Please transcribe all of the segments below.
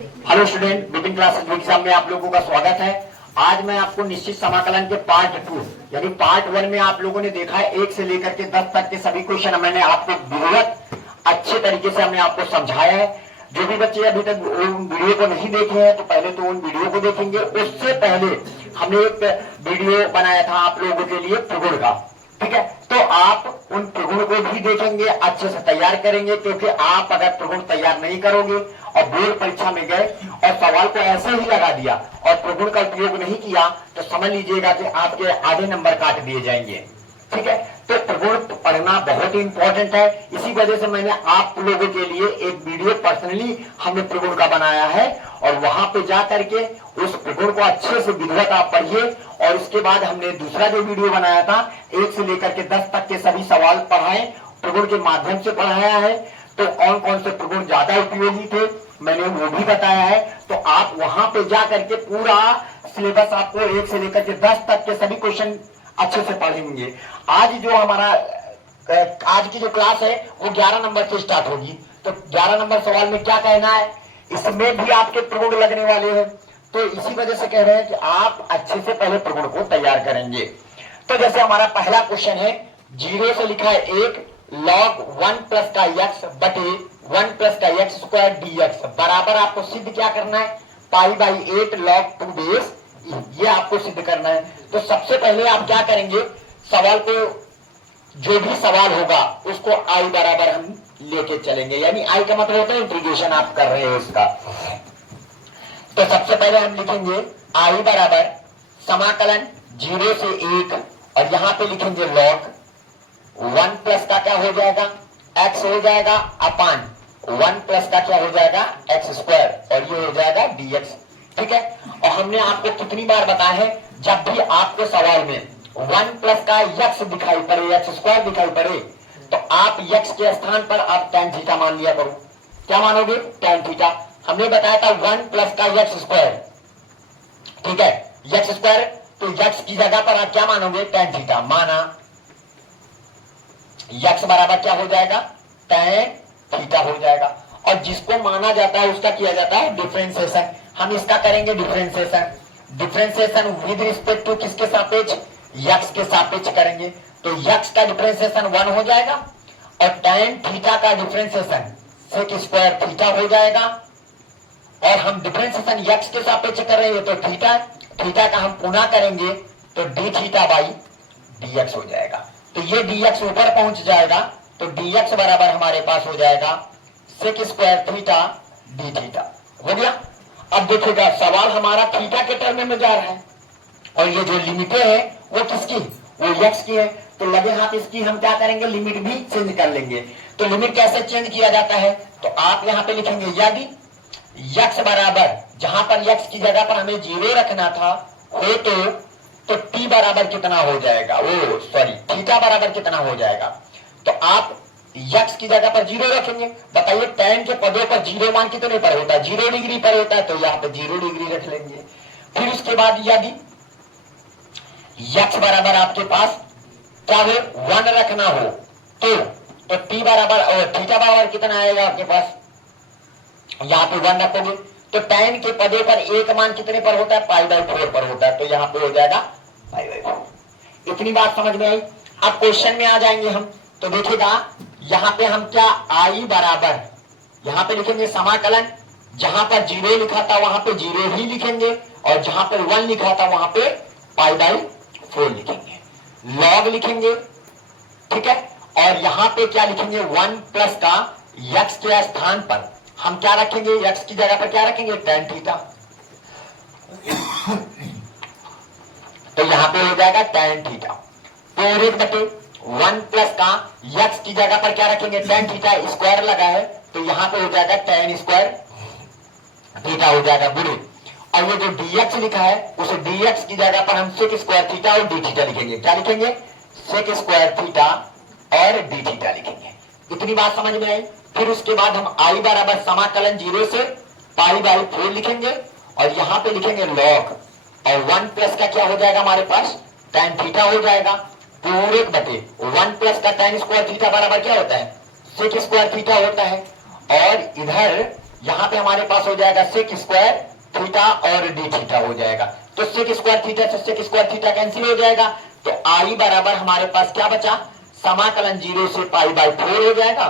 Hello student, Vipin classes exam में आप लोगों का स्वागत है। आज मैं आपको निश्चित समाकलन के पार्ट 2 यानी पार्ट 1 में आप लोगों ने देखा है 1 से लेकर के 10 तक के सभी क्वेश्चन मैंने आपको बहुत अच्छे तरीके से हमने आपको समझाया है। जो भी बच्चे अभी तक वीडियो को नहीं देखे हैं तो पहले तो उन वीडियो को देखेंगे। उससे पहले हमने एक वीडियो बनाया था आप लोगों के लिए त्रिगुण का, ठीक है। तो आप उन त्रिगुण को भी देखेंगे, अच्छे से तैयार करेंगे, क्योंकि आप अगर त्रिगुण तैयार नहीं करोगे और बोर्ड परीक्षा में गए और सवाल को ऐसे ही लगा दिया और त्रिगुण का उपयोग नहीं किया तो समझ लीजिएगा कि आपके आधे नंबर काट दिए जाएंगे, ठीक है। तो त्रिगुण पढ़ना बहुत ही इंपॉर्टेंट है। इसी वजह से मैंने आप लोगों के लिए एक वीडियो पर्सनली हमने त्रिगुण का बनाया है और वहां पे जा करके उस त्रिगुण को अच्छे से विधिवत आप पढ़िए। और इसके बाद हमने दूसरा जो वीडियो बनाया था 1 से लेकर के 10 तक के सभी सवाल पढ़ाए, त्रिगुण के माध्यम से पढ़ाया है। तो कौन कौन से त्रिगुण ज्यादा उपयोगी थे मैंने वो भी बताया है। तो आप वहां पे जा करके पूरा सिलेबस आपको 1 से लेकर के 10 तक के सभी क्वेश्चन अच्छे से पढ़ेंगे। आज जो हमारा आज की जो क्लास है वो 11 नंबर से स्टार्ट होगी। तो 11 नंबर सवाल में क्या कहना है, इसमें भी आपके त्रिगुण लगने वाले हैं। तो इसी वजह से कह रहे हैं कि आप अच्छे से पहले त्रिगुण को तैयार करेंगे। तो जैसे हमारा पहला क्वेश्चन है, 0 से लिखा है 1 log 1 प्लस का x बटे 1 प्लस का x स्क्वायर dx बराबर आपको सिद्ध क्या करना है, पाई बाई 8 log 2 बेस, ये आपको सिद्ध करना है। तो सबसे पहले आप क्या करेंगे, सवाल को जो भी सवाल होगा उसको आई बराबर हम लेके चलेंगे, यानी आई का मतलब होता है इंटीग्रेशन आप कर रहे हो इसका। तो सबसे पहले हम लिखेंगे आई बराबर समाकलन 0 से 1 और यहां पे लिखेंगे log 1 प्लस का क्या हो जाएगा, x हो जाएगा अपान 1 प्लस का क्या हो जाएगा x स्क्वायर और ये हो जाएगा dx, ठीक है। और हमने आपको कितनी बार बताया है, जब भी आपको सवाल में 1 प्लस का x दिखाई पड़े, x स्क्वायर दिखाई पड़े, तो आप x के स्थान पर आप tan थीटा मान लिया करो। क्या मानोगे, tan थीटा। हमने बताया था 1 प्लस का x स्क्वायर, ठीक है, x स्क्वायर, तो x की जगह पर आप क्या मानोगे, tan थीटा माना। x बराबर क्या हो जाएगा, tan थीटा हो जाएगा। और जिसको माना जाता है उसका किया जाता है डिफरेंशिएशन। हम इसका करेंगे differentiation, differentiation with respect to किसके सापेक्ष, x के सापेक्ष करेंगे। तो x का डिफरेंशिएशन 1 हो जाएगा और tan थीटा का डिफरेंशिएशन sec स्क्वायर थीटा हो जाएगा। और हम डिफरेंशिएशन x के सापेक्ष कर रहे हैं तो थीटा, थीटा का हम पुनः करेंगे तो d थीटा बाई dx हो जाएगा। तो ये dx ऊपर पहुंच जाएगा तो dx बराबर हमारे पास हो जाएगा sec square theta d theta, हो गया। अब देखिएगा सवाल हमारा थीटा के टर्म में जा रहा है और ये जो लिमिटें है वो किसकी, वो x की है। तो लगे हाथ इसकी हम क्या करेंगे, लिमिट भी चेंज कर लेंगे। तो लिमिट कैसे चेंज किया जाता है, तो आप यहाँ पे लिखेंगे यदि x बराबर, जहां पर x की जगह पर हमें 0 रखना था हो तो t बराबर कितना हो जाएगा, वो सॉरी थीटा बराबर कितना हो जाएगा। तो आप x की जगह पर 0 रखेंगे। बताइए tan के पदों पर 0 मान कितने पर होता है, 0 डिग्री पर होता है, तो यहाँ पे 0 डिग्री रख लेंगे। फिर उसके बाद यदि x बराबर आपके पास क्या हो, 1 रखना हो तो t बराबर और थीटा बराबर कितना आएगा आपके पास, यहाँ पे 1 रखोगे तो tan के पदों पर एक मान कितने पर होता है, पाई बाई 4 पर होता है, तो यहाँ पे हो जाएगा पाई बाई 4। इतनी बात समझ में आई। अब क्वेश्चन में आ जाएंगे हम। तो देखिएगा यहाँ पे हम क्या आई बराबर, यहाँ पे लिखेंगे समाकलन, जहां पर 0 लिखा था वहां पे 0 ही लिखेंगे और जहां पर 1 लिखा था वहां पे पाई बाई 4 लिखेंगे, लॉग लिखेंगे, ठीक है। और यहाँ पे क्या लिखेंगे, 1 प्लस का x के स्थान पर हम क्या रखेंगे, x की जगह पर क्या रखेंगे, tan थीटा। तो यहाँ पे हो जाएगा tan थीटा पूरे बटे 1 प्लस का x की जगह पर क्या रखेंगे, tan थीटा स्क्वायर लगा है तो यहाँ पे हो जाएगा tan स्क्वायर थीटा हो जाएगा बुरे। और ये जो dx लिखा है उसे dx की जगह पर हम sec स्क्वायर थीटा और d थीटा लिखेंगे। क्या लिखेंगे, sec स्क्वायर थीटा और d थीटा लिखेंगे। इतनी बात समझ में आई। फिर उसके बाद हम आई बराबर समाकलन 0 से पाई बाई 4 लिखेंगे और यहाँ पे लिखेंगे log और 1 प्लस का क्या हो जाएगा हमारे पास, tan थीटा हो जाएगा पूरे बटे 1 प्लस का tan स्क्वायर थीटा बराबर क्या होता है, sec स्क्वायर थीटा होता है। और इधर यहाँ पे हमारे पास हो जाएगा सेक स्क्वायर थीटा और डी थीटा हो जाएगा। तो सेक स्क्वायर थीटा से सेक स्क्वायर थीटा कैंसिल हो जाएगा। तो आई बराबर हमारे पास क्या बचा, समाकलन 0 से पाई बाई 4 हो जाएगा।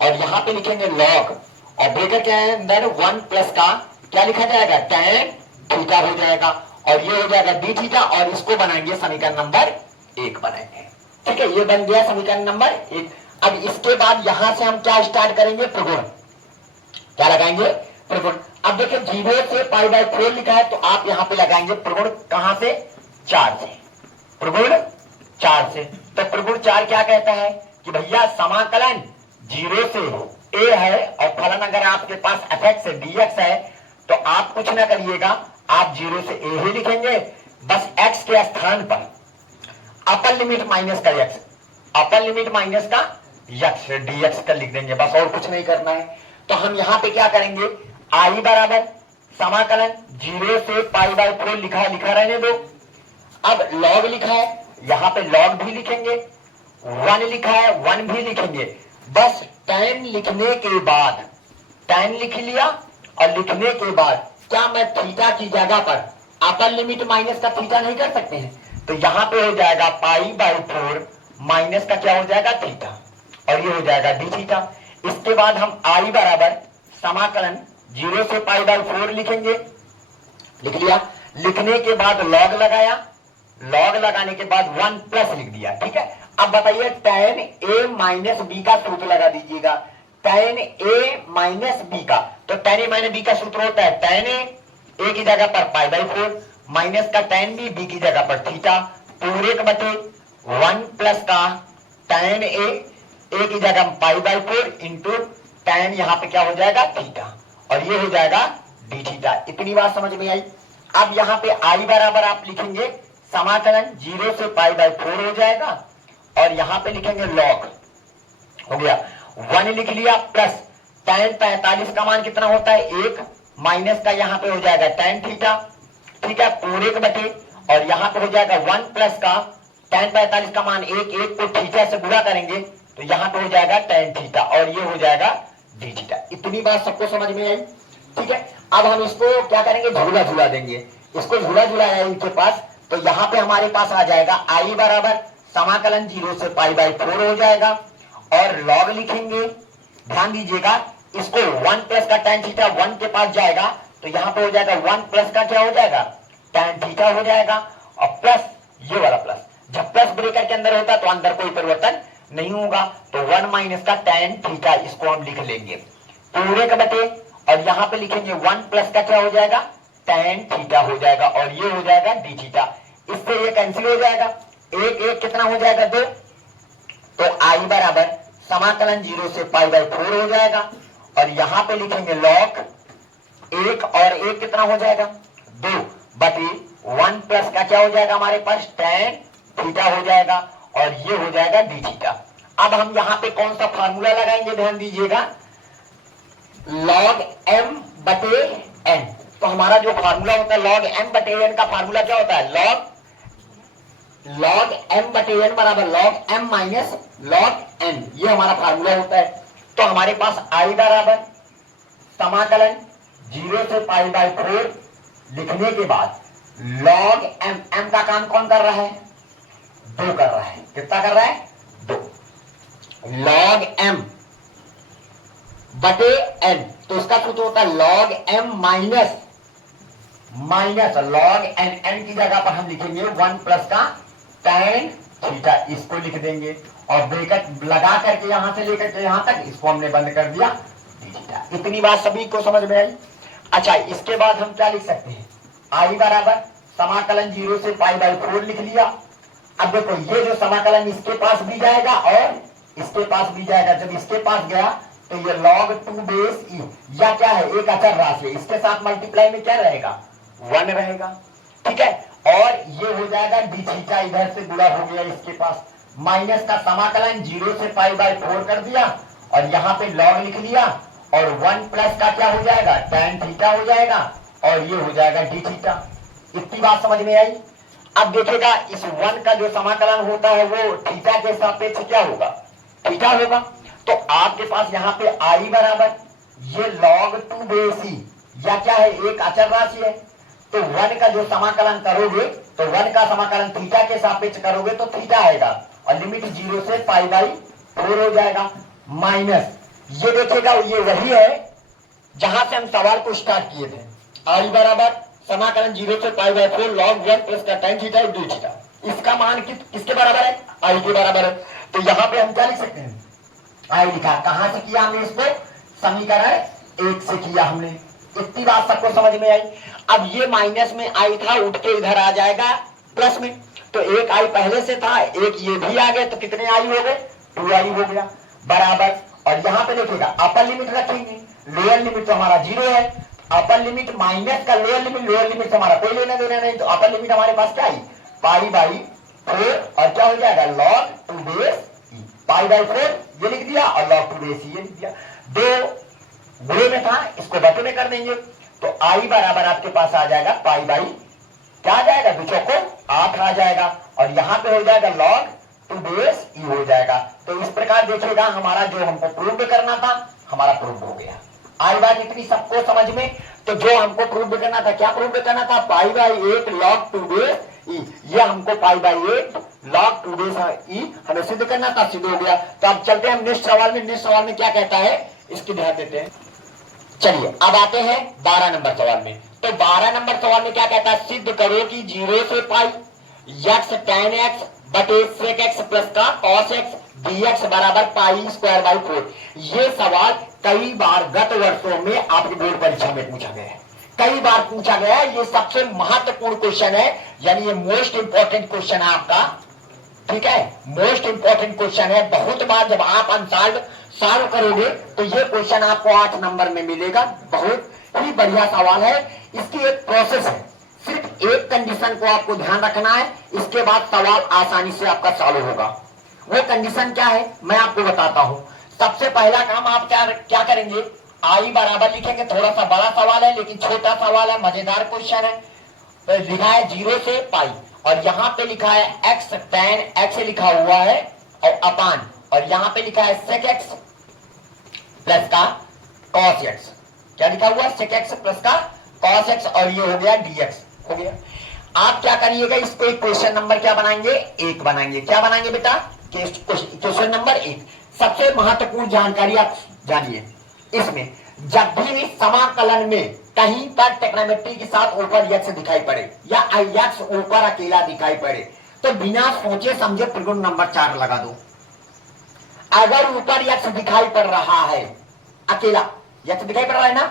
और यहाँ पे लिखेंगे लॉग और ब्रेकर के अंदर 1 प्लस का क्या लिखा जाएगा, tan थीटा हो जाएगा। और ये हो जाएगा डी थीटा और इसको बनाएंगे समीकरण नंबर 1 बनाएंगे। ठीक है, ये बन गया समीकरण नंबर 1। अब इसके बाद यहां से हम क्या स्टार्ट करेंगे, प्रगुण। क्या लगाएंगे, प्रगुण। अब देखिए 0 से पाई बाई 4 लिखा है तो आप यहां पे लगाएंगे प्रगुण कहां से, 4 से, प्रगुण 4 से। तो प्रगुण 4 क्या कहता है कि भैया समाकलन 0 से a है और फलन अगर आपके पास fx से dx है तो आप कुछ ना करिएगा, आप 0 से a ही लिखेंगे। बस x के स्थान पर अपर लिमिट माइनस का x, अपर लिमिट माइनस का x dx का लिख देंगे, बस और कुछ नहीं करना है। तो हम यहाँ पे क्या करेंगे, i बराबर समाकलन 0 से पाई बाई 4 लिखा रहने दो। अब log लिखा है, यहाँ पे log भी लिखेंगे, 1 लिखा है 1 भी लिखेंगे। बस tan लिखने के बाद, tan लिख लिया और लिखने के बाद क्या मैं थीटा की जगह पर अपर लिमिट माइनस का थीटा नहीं कर सकते हैं, तो यहाँ पे हो जाएगा पाई बाई 4 माइनस का क्या हो जाएगा, थीटा, और ये हो जाएगा डी थीटा। इसके बाद हम आई बराबर समाकलन 0 से पाई बाई 4 लिखेंगे, लिख लिया। लिखने के बाद लॉग लगाया, लॉग लगाने के बाद 1 प्लस लिख दिया। ठीक है, अब बताइए tan a माइनस बी का सूत्र लगा दीजिएगा, tan a माइनस बी का। तो tan a माइनस बी का सूत्र होता है tan a की जगह पर पाई बाई 4 माइनस का tan b की जगह पर थीटा, पूरे के बटे 1 प्लस का tan a की जगह पाई बाई 4 इंटू tan यहाँ पे क्या हो जाएगा, थीटा, और ये हो जाएगा डी थीटा। इतनी बात समझ में आई। अब यहाँ पे आई बराबर आप लिखेंगे समाकलन 0 से पाई बाई 4 हो जाएगा और यहाँ पे लिखेंगे लॉग, हो गया 1 लिख लिया, प्लस tan 45 का मान कितना होता है, 1 माइनस का यहाँ पे हो जाएगा tan थीटा, ठीक है, पूरे के बटे, और यहाँ पे हो जाएगा 1 प्लस का tan 45 का मान 1 को थीटा से गुणा करेंगे तो यहाँ पे हो जाएगा tan थीटा और ये हो जाएगा डी थीटा। इतनी बात सबको समझ में आई। ठीक है, अब हम इसको क्या करेंगे, झूला झूला देंगे। इसको झूला झूला है इनके पास, तो यहाँ पे हमारे पास आ जाएगा आई बराबर समाकलन 0 से पाई बाई 4 हो जाएगा और लॉग लिखेंगे। ध्यान दीजिएगा, इसको 1 प्लस का tan थीटा 1 के पास जाएगा तो यहाँ पे हो जाएगा 1 प्लस का क्या हो जाएगा, tan थीटा हो जाएगा, और प्लस ये वाला प्लस, जब प्लस ब्रेकर के अंदर होता है तो अंदर कोई परिवर्तन नहीं होगा, तो 1 माइनस का tan थीटा इसको हम लिख लेंगे पूरे के बटे, और यहाँ पे लिखेंगे 1 प्लस का क्या हो जाएगा, tan थीटा हो जाएगा और ये हो जाएगा डी थीटा। इससे ये कैंसिल हो जाएगा, एक एक कितना हो जाएगा, 2। तो आई बराबर समाकलन 0 से पाई बाई 4 हो जाएगा और यहाँ पे लिखेंगे लॉग 1 और 1 कितना हो जाएगा, 2 बटे 1 प्लस का क्या हो जाएगा हमारे पास, tan थीटा हो जाएगा और ये हो जाएगा डी थीटा। अब हम यहाँ पे कौन सा फार्मूला लगाएंगे, ध्यान दीजिएगा, log m बटे n। तो हमारा जो फार्मूला होता है log m बटे n का फार्मूला क्या होता है, log m बटे n बराबर log m minus log n, ये हमारा फार्मूला होता है। तो हमारे पास i बराबर समाकलन 0 से पाई बाई 4 लिखने के बाद log m का काम कौन कर रहा है, 2 कर रहा है, कितना कर रहा है, 2, log m बटे n, तो इसका सूत्र होता है log m minus log n की जगह पर हम लिखेंगे 1 प्लस का tan थीटा, इसको लिख देंगे और ब्रैकेट लगा करके यहां से लेकर के यहां तक इसको हमने बंद कर दिया थीटा। इतनी बात सभी को समझ में आई। अच्छा, इसके बाद हम क्या लिख सकते हैं, आई बराबर समाकलन 0 से पाई बाई 4 लिख लिया। अब देखो ये जो समाकलन इसके पास भी जाएगा और इसके पास भी जाएगा, जब इसके पास गया तो ये log 2 बेस e या क्या है, एक अचर राशि, इसके साथ मल्टीप्लाई में क्या रहेगा, 1 रहेगा। ठीक है, और ये हो जाएगा डी थीटा, इधर से गुणा हो गया इसके पास, माइनस का समाकलन 0 से पाई बाई 4 कर दिया और यहाँ पे log लिख लिया और 1 प्लस का क्या हो जाएगा, tan थीटा हो जाएगा और ये हो जाएगा डी थीटा। इतनी बात समझ में आई। अब देखिएगा इस 1 का जो समाकलन होता है वो थीटा के सापेक्ष क्या होगा, थीटा होगा। तो आपके पास यहाँ पे आई बराबर ये log 2 बेस ई या क्या है, एक अचर राशि है। तो 1 का जो समाकलन करोगे तो 1 का समाकलन थीटा के सापेक्ष करोगे तो थीटा आएगा और लिमिट 0 से π/4 हो जाएगा। माइनस ये देखिएगा, ये वही है जहां से हम सवाल को स्टार्ट किए थे। आई बराबर समाकलन 0 से π/4 log 1 प्लस का tan थीटा डी थीटा। इसका मान किसके बराबर है, आई के बराबर है। तो यहां पे हम क्या लिख सकते हैं, आई लिखा। कहां से किया हमने इसको, समीकरण 1 से किया हमने। इतनी बात सबको समझ में आई। अब ये माइनस में आई था, उठ के इधर आ जाएगा प्लस में। तो एक आई पहले से था, एक ये भी आ गए, तो कितने आई हो गए, 2 आई हो गया बराबर। और यहाँ पे देखिएगा अपर लिमिट रखेंगे, लोअर लिमिट तो हमारा 0 है। अपर लिमिट माइनस का लोअर लिमिट से हमारा कोई लेना देना नहीं, तो अपर लिमिट हमारे पास क्या आई, π/4 और क्या हो जाएगा log 2 बेस ई। π/4 ये लिख दिया और log 2 बेस ई ये लिख दिया। दो गुणे में था, इसको बटे में कर देंगे तो आई बराबर आपके पास आ जाएगा क्या आ जाएगा, 2 चौको 8 आ जाएगा और यहाँ पे हो जाएगा log 2 बेस ई हो जाएगा। तो इस प्रकार देखिएगा हमारा जो हमको प्रूव करना था हमारा प्रूव हो गया। आई बात इतनी सबको समझ में। तो जो हमको प्रूव करना था, क्या प्रूव करना था, π/8 log 2 बेस ई। ये हमको π/8 log 2 बेस ई हमें सिद्ध करना था, सिद्ध हो गया। तो अब चलते हैं नेक्स्ट सवाल में। नेक्स्ट सवाल में क्या कहता है इसकी ध्यान देते हैं। चलिए अब आते हैं 12 नंबर सवाल में। तो 12 नंबर सवाल में क्या कहता है, सिद्ध करो कि 0 से पाई x tan x बटे sec x प्लस का cos x dx बराबर π²/4। ये सवाल कई बार गत वर्षों में आपकी बोर्ड परीक्षा में पूछा गया है, कई बार पूछा गया है। ये सबसे महत्वपूर्ण क्वेश्चन है, यानी ये मोस्ट इंपॉर्टेंट क्वेश्चन है आपका, ठीक है, मोस्ट इंपॉर्टेंट क्वेश्चन है। बहुत बार जब आप अनसॉल्व सॉल्व करोगे तो ये क्वेश्चन आपको 8 नंबर में मिलेगा। बहुत ही बढ़िया सवाल है। इसकी एक प्रोसेस है, सिर्फ एक कंडीशन को आपको ध्यान रखना है, इसके बाद सवाल आसानी से आपका सॉल्व होगा। वो कंडीशन क्या है मैं आपको बताता हूं। सबसे पहला काम आप क्या करेंगे, आई बराबर लिखेंगे। थोड़ा सा बड़ा सवाल है लेकिन छोटा सवाल है, मजेदार क्वेश्चन है। तो लिखा है 0 से पाई और यहाँ पे लिखा है x tan x लिखा हुआ है और अपान, और यहाँ पे लिखा है sec x प्लस का cos x। क्या लिखा हुआ, sec x प्लस का cos x और ये हो गया dx हो गया। आप क्या करिएगा, इसको क्वेश्चन नंबर क्या बनाएंगे, 1 बनाएंगे। क्या बनाएंगे बेटा, क्वेश्चन नंबर 1। सबसे महत्वपूर्ण जानकारी आप जानिए, इसमें जब भी समाकलन में कहीं पर ट्रिग्नोमेट्री के साथ ऊपर x दिखाई पड़े या x ऊपर अकेला दिखाई पड़े तो बिना सोचे समझे त्रिकोण नंबर 4 लगा दो। अगर ऊपर x दिखाई पड़ रहा है, अकेला x दिखाई पड़ रहा है ना,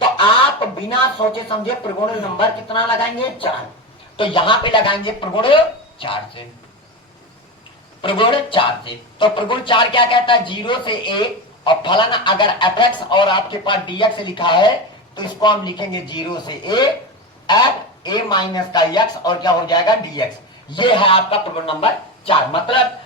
तो आप बिना सोचे समझे त्रिकोण नंबर कितना लगाएंगे, 4। तो यहां पे लगाएंगे त्रिकोण 4 से, त्रिकोण 4 से। तो त्रिकोण 4 क्या कहता है, 0 से a और फलन अगर fx और आपके पास dx लिखा है तो इसको हम लिखेंगे 0 से a f a माइनस का x और क्या हो जाएगा dx। ये है आपका त्रिकोण नंबर 4। मतलब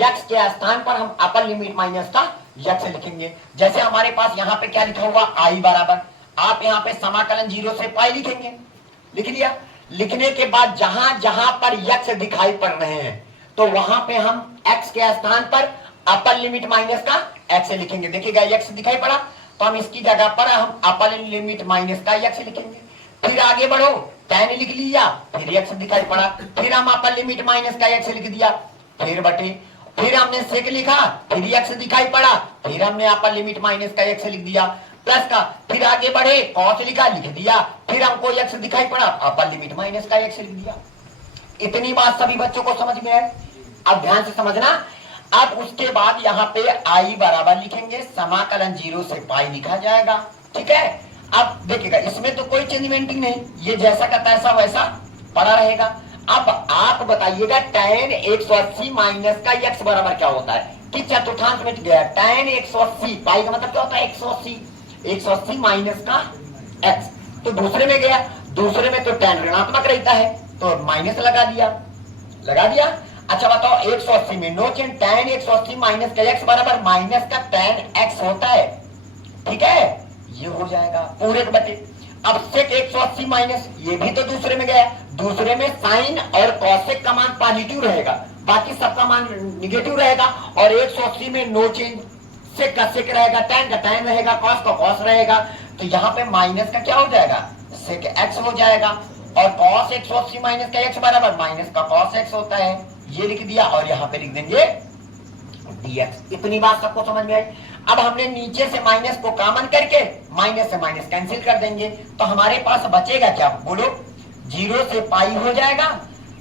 x के स्थान पर हम अपर लिमिट माइनस का x लिखेंगे। जैसे हमारे पास यहाँ पे क्या लिखा हुआ, i बराबर, आप यहाँ पे समाकलन 0 से पाई लिखेंगे, लिख लिया। लिखने के बाद जहां जहां पर x दिखाई पड़ रहे हैं तो वहां पे हम x के स्थान पर अपर लिमिट माइनस का x लिखेंगे। देखिएगा x दिखाई पड़ा तो हम इसकी जगह पर हम अपर लिमिट माइनस का x लिखेंगे। फिर आगे बढ़ो, tan लिख लिया, फिर x दिखाई पड़ा, फिर हम अपर लिमिट माइनस का x लिख दिया, फिर बटे, फिर हमने sec लिखा, फिर x दिखाई पड़ा, फिर हमने अपर लिमिट माइनस का x लिख दिया, प्लस का, फिर आगे बढ़े cos लिखा, लिख दिया, फिर हमको x दिखाई पड़ा, अपर लिमिट माइनस का x लिख दिया। इतनी बात सभी बच्चों को समझ में है, अब ध्यान से समझना। अब उसके बाद यहाँ पे i बराबर लिखेंगे, समाकलन 0 से पाई लिखा जाएगा, ठीक है। अब देखिएगा इसमें तो कोई चेंजमेंटिंग नहीं, ये जैसा का तैसा वैसा पड़ा रहेगा। अब आप बताइएगा tan 180 माइनस का x बराबर क्या होता है, कि चतुर्थांश मिट गया। tan 180 पाई का मतलब क्या होता है, 180 माइनस का x, तो दूसरे में गया, दूसरे में तो tan ऋणात्मक रहता है तो माइनस लगा दिया। अच्छा बताओ 180 में नो चेंज, tan 180 माइनस का x बराबर माइनस का tan x होता है, ठीक है, ये हो जाएगा पूरे के बटे। अब sec 180 माइनस, ये भी तो दूसरे में गया, दूसरे में साइन और कॉसेक का मान पॉजिटिव रहेगा, बाकी सबका मान निगेटिव रहेगा। और 180 में नो चेंज, सेक का सेक रहेगा, tan का tan रहेगा, cos का cos रहेगा। तो यहाँ पे माइनस का क्या हो जाएगा, सेक x हो जाएगा। और cos 180 माइनस का x बराबर माइनस का cos x होता है, ये लिख दिया। और यहाँ पे लिख देंगे dx। इतनी बात सबको समझ में आई। अब हमने नीचे से माइनस को कॉमन करके माइनस से माइनस कैंसिल कर देंगे, तो हमारे पास बचेगा क्या, बोलो, 0 से पाई हो जाएगा।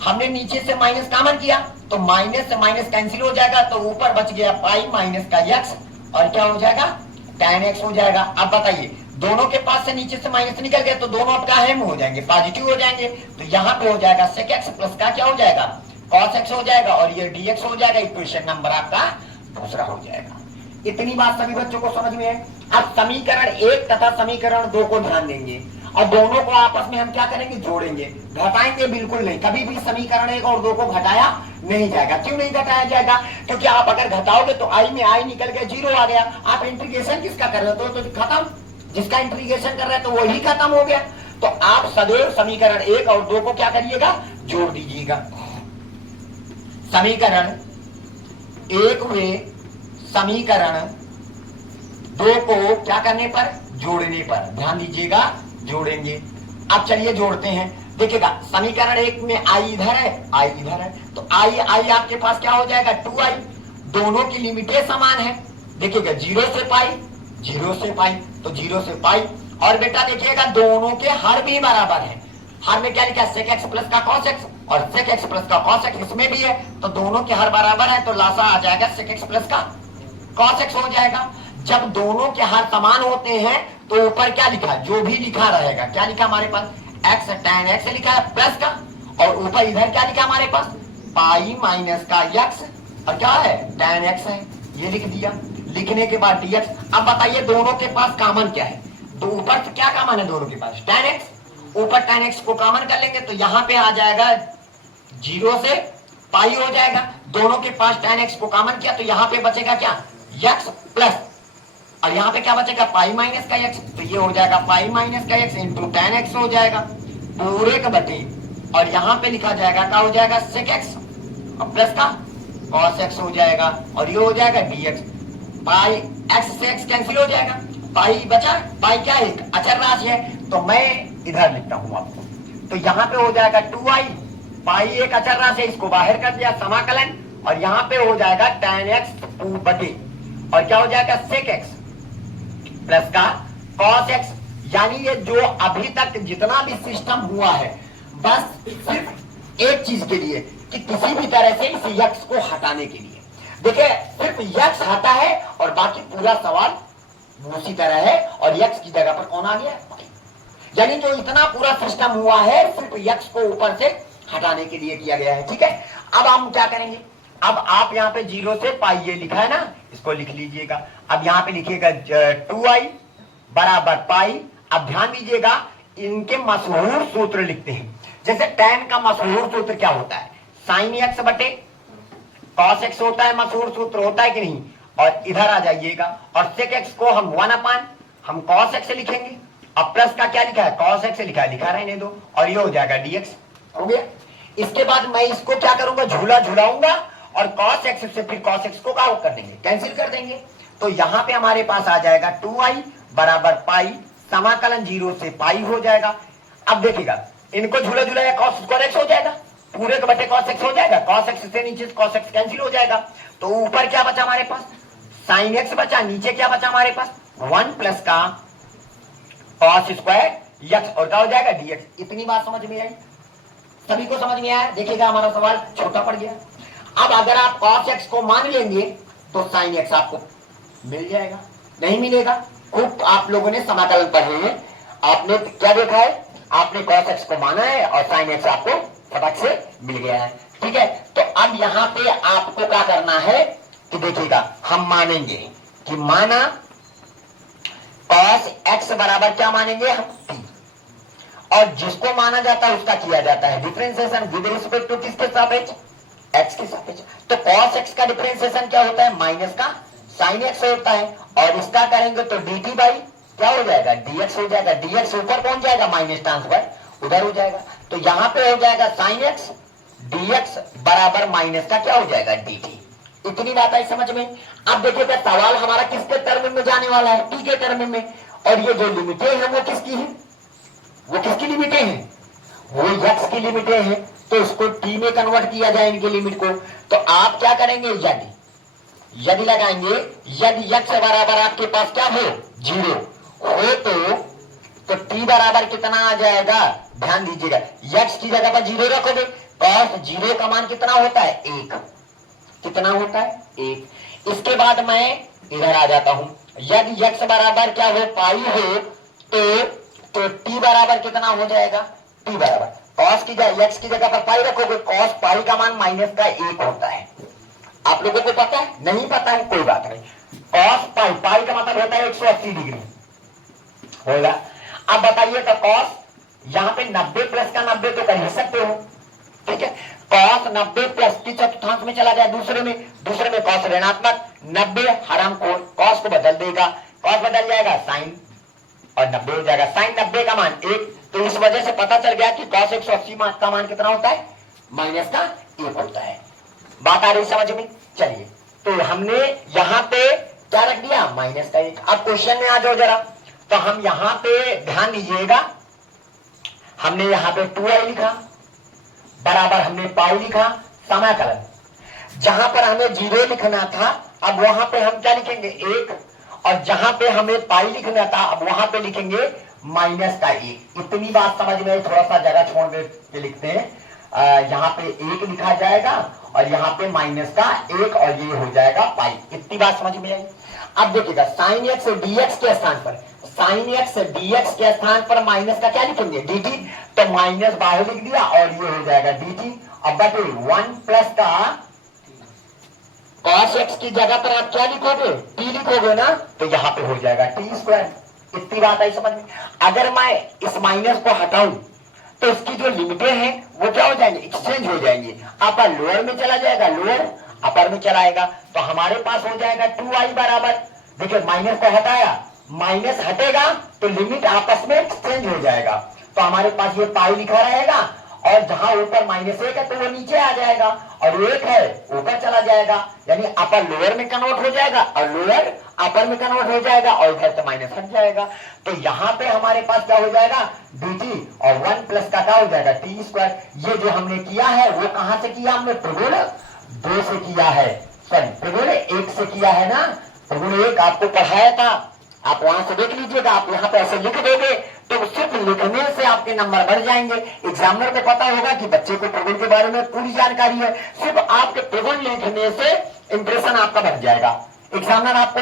हमने नीचे से माइनस कॉमन किया तो माइनस से माइनस कैंसिल हो जाएगा, तो ऊपर बच गया पाई माइनस का x, और क्या हो जाएगा, tan x हो जाएगा। अब बताइए, दोनों के पास से नीचे से माइनस निकल गया तो दोनों आपका अहम हो जाएंगे, पॉजिटिव हो जाएंगे। तो यहाँ पे हो जाएगा sec x प्लस का क्या हो जाएगा, cos x हो जाएगा, और ये dx हो जाएगा। इक्वेशन नंबर आपका दूसरा हो जाएगा। इतनी बात सभी बच्चों को समझ में है। अब समीकरण 1 तथा समीकरण 2 को ध्यान देंगे, और दोनों को आपस में हम क्या करेंगे, जोड़ेंगे। घटाएंगे बिल्कुल नहीं, कभी भी समीकरण 1 और 2 को घटाया नहीं जाएगा। क्यों नहीं घटाया जाएगा, क्योंकि आप अगर घटाओगे तो आई में आई निकल गया, 0 आ गया। आप इंटीग्रेशन किसका कर रहे हो, तो खत्म, जिसका इंटीग्रेशन कर रहे हैं तो वही खत्म हो गया। तो आप सदैव समीकरण 1 और 2 को क्या करिएगा, जोड़ दीजिएगा। समीकरण 1 में समीकरण 2 को क्या करने पर, जोड़ने पर, ध्यान दीजिएगा, जोड़ेंगे। अब चलिए जोड़ते हैं। देखिएगा, समीकरण 1 में आई इधर है, आई इधर है, तो आई आई आपके पास क्या हो जाएगा, 2i। दोनों की लिमिटें समान है। देखिएगा, 0 से पाई, 0 से पाई, तो 0 से पाई। और बेटा देखिएगा, दोनों के हर भी बराबर है। हर में क्या लिखा है, sec x प्लस का cos x, और sec x प्लस का cos x इसमें भी है, तो दोनों के हर बराबर है, तो लासा आ जाएगा sec x प्लस का cos x हो जाएगा। जब दोनों के हर समान होते हैं तो ऊपर क्या लिखा, जो भी लिखा रहेगा, क्या लिखा हमारे पास, x tan x लिखा है प्लस का, और ऊपर इधर क्या लिखा हमारे पास, पाई माइनस का x, और क्या है, tan x है, ये लिख दिया। लिखने के बाद dx। अब बताइए दोनों के पास कॉमन क्या है, तो ऊपर से क्या कॉमन है दोनों के पास, tan x। ऊपर tan x को कॉमन कर लेंगे तो यहाँ पे आ जाएगा 0 से पाई हो जाएगा। दोनों के पास tan x को कॉमन किया तो यहाँ पे बचेगा क्या, x प्लस, और यहाँ पे क्या बचेगा, पाई माइनस का x, तो ये हो जाएगा पाई माइनस का x इंटू tan x हो जाएगा पूरे का बटे। और यहाँ पे लिखा जाएगा, क्या हो जाएगा, sec x और प्लस का cos x हो जाएगा, और ये हो जाएगा dx। पाई x से x कैंसिल हो जाएगा, पाई बचा, पाई क्या है, अचर राशि है, तो मैं इधर लिखता हूं आपको। तो यहाँ पे हो जाएगा 2i, पाई एक अचर राशि है, इसको बाहर कर दिया, समाकलन, और यहाँ पे हो जाएगा tan x बटे, और क्या हो जाएगा, sec x प्लस का cos x। यानी ये जो अभी तक जितना भी सिस्टम हुआ है, बस सिर्फ एक चीज के लिए, कि किसी भी तरह से इस x को हटाने के लिए। देखिए, सिर्फ x हटा है और बाकी पूरा सवाल उसी तरह है, और x की जगह पर कौन आ गया, यानी जो इतना पूरा सिस्टम हुआ है सिर्फ x को ऊपर से हटाने के लिए किया गया है। ठीक है, अब हम क्या करेंगे, अब आप यहाँ पे 0 से पाई ये लिखा है ना, इसको लिख लीजिएगा। अब यहाँ पे लिखिएगा 2i बराबर पाई। अब ध्यान दीजिएगा, इनके मशहूर सूत्र लिखते हैं। जैसे tan का मशहूर सूत्र क्या होता है, sin x बटे cos x होता है, मशहूर सूत्र होता है कि नहीं। और इधर आ जाइएगा, और sec x को हम 1/, हम cos x लिखेंगे। अब प्लस का क्या लिखा है, cos x लिखा है, लिखा रहने दो, और ये हो जाएगा dx। हो गया। इसके बाद मैं इसको क्या करूंगा, झूला झुलाऊंगा, और cos x से फिर cos x को क्या कर देंगे, कैंसिल कर देंगे। तो यहाँ पे हमारे पास आ जाएगा 2i बराबर पाई, समाकलन 0 से पाई हो जाएगा। अब देखिएगा, इनको झूला झुलाया, cos x हो जाएगा, पूरे के बटे cos x हो जाएगा, cos x से नीचे cos x कैंसिल हो जाएगा। तो ऊपर क्या बचा हमारे पास, sin x बचा, नीचे क्या बचा हमारे पास, 1 प्लस का cos स्क्वायर x, और क्या हो जाएगा dx। इतनी बात समझ में आई, सभी को समझ में आया। देखिएगा, हमारा सवाल छोटा पड़ गया। अब अगर आप cos x को मान लेंगे तो sin x आपको मिल जाएगा, नहीं मिलेगा। खूब आप लोगों ने समाकलन पढ़े हैं, आपने क्या देखा है, आपने cos x को माना है और sin x आपको फटक से मिल गया है। ठीक है, तो अब यहाँ पे आपको क्या करना है कि देखिएगा, हम मानेंगे कि माना cos x बराबर क्या मानेंगे हम, t, और जिसको माना जाता है उसका किया जाता है डिफरेंशिएशन विद रिस्पेक्ट टू किसके सापेक्ष, x के सापेक्ष। तो cos x का डिफरेंशिएशन क्या होता है, माइनस का sin x होता है, और इसका करेंगे तो dt बाई क्या हो जाएगा, dx हो जाएगा। dx ऊपर पहुंच जाएगा, माइनस ट्रांसफर उधर हो जाएगा, तो यहाँ पे हो जाएगा sin x dx बराबर माइनस का क्या हो जाएगा dt। इतनी बात आई समझ में। अब देखिएगा सवाल हमारा किसके टर्म में जाने वाला है, टी के टर्म में। और ये जो लिमिटें हैं वो किसकी है, वो किसकी लिमिटें हैं, वो यक्स की लिमिटें हैं। तो इसको टी में कन्वर्ट किया जाए इनकी लिमिट को। तो आप क्या करेंगे, यदि लगाएंगे, यदि यक्स बराबर आपके पास क्या हो, 0 हो तो टी बराबर कितना आ जाएगा, ध्यान दीजिएगा, यक्स की जगह पर 0 रखोगे, कॉस 0 का मान कितना होता है, 1। कितना होता है, 1। इसके बाद मैं इधर आ जाता हूं, यदि यक्स बराबर क्या हो, पाई हो तो टी बराबर कितना हो जाएगा, टी बराबर कॉस की जगह यक्स की जगह पर पाई रखोगे, कॉस पाई का मान माइनस का 1 होता है। आप लोगों को पता है, नहीं पता है कोई बात नहीं, कॉस पाई, पाई का मतलब होता है 180 डिग्री होगा। अब बताइए तो कॉस यहां पे 90 प्लस का 90 तो कर ही सकते हो, ठीक है। कॉस 90 प्लस की चतुर्थांश में चला जाए, दूसरे में कॉस ऋणात्मक 90 हराम कोण कॉस को बदल देगा, कॉस बदल जाएगा साइन और 90 हो जाएगा, साइन 90 का मान 1। तो इस वजह से पता चल गया कि कॉस 180 का मान कितना होता है, माइनस का 1 होता है। बात आ रही समझ में। चलिए तो हमने यहां पे क्या रख दिया, माइनस का 1। अब क्वेश्चन में आ जाओ जरा, तो हम यहां पे ध्यान दीजिएगा, हमने यहां पे 2i लिखा बराबर हमने पाई लिखा, समाकलन जहां पर हमें 0 लिखना था अब वहां पे हम क्या लिखेंगे, 1। और जहां पे हमें पाई लिखना था अब वहां पे लिखेंगे माइनस का 1। इतनी बात समझ में, थोड़ा सा जगह छोड़ के लिखते हैं, यहाँ पे 1 लिखा जाएगा और यहाँ पे माइनस का 1 और ये हो जाएगा पाई। इतनी बात समझ में आई। अब देखिएगा साइन एक्स डीएक्स के स्थान पर, साइन एक्स डीएक्स के स्थान पर माइनस का क्या लिखेंगे, dt। तो माइनस बाहर लिख दिया और ये हो जाएगा dt। अब बटे 1 प्लस का cos x की जगह पर आप क्या लिखोगे, t लिखोगे ना, तो यहाँ पे हो जाएगा t स्क्वायर। इतनी बात आई समझ में। अगर मैं इस माइनस को हटाऊं तो इसकी जो लिमिटें हैं वो क्या हो जाएंगे, एक्सचेंज हो जाएंगे। अपर लोअर में चला जाएगा, लोअर अपर में चला आएगा, तो हमारे पास हो जाएगा 2i बराबर, देखिए माइनस को हटाया, माइनस हटेगा तो लिमिट आपस में एक्सचेंज हो जाएगा। तो हमारे पास ये पाई लिखा रहेगा और जहां ऊपर -1 है तो वो नीचे आ जाएगा और 1 है ऊपर चला जाएगा, यानी अपर लोअर में कन्वर्ट हो जाएगा और लोअर अपर में कन्वर्ट हो जाएगा और इधर से माइनस हट जाएगा। तो यहाँ पे हमारे पास क्या हो जाएगा, dt और 1 प्लस का क्या हो जाएगा, t स्क्वायर। ये जो हमने किया है वो कहां से किया, हमने त्रिगुण 2 से किया है, सॉरी त्रिगुण 1 से किया है ना। त्रिगुण 1 आपको पढ़ाया था, आप वहां से देख लीजिएगा। आप यहाँ पे ऐसे लिख दोगे तो सिर्फ लिखने से आपके नंबर बढ़ जाएंगे। एग्जामिनर को पता होगा कि बच्चे को त्रिगुण के बारे में पूरी जानकारी है, सिर्फ आपके त्रिगुण लिखने से इंप्रेशन आपका बढ़ जाएगा। एग्जामिनर आपको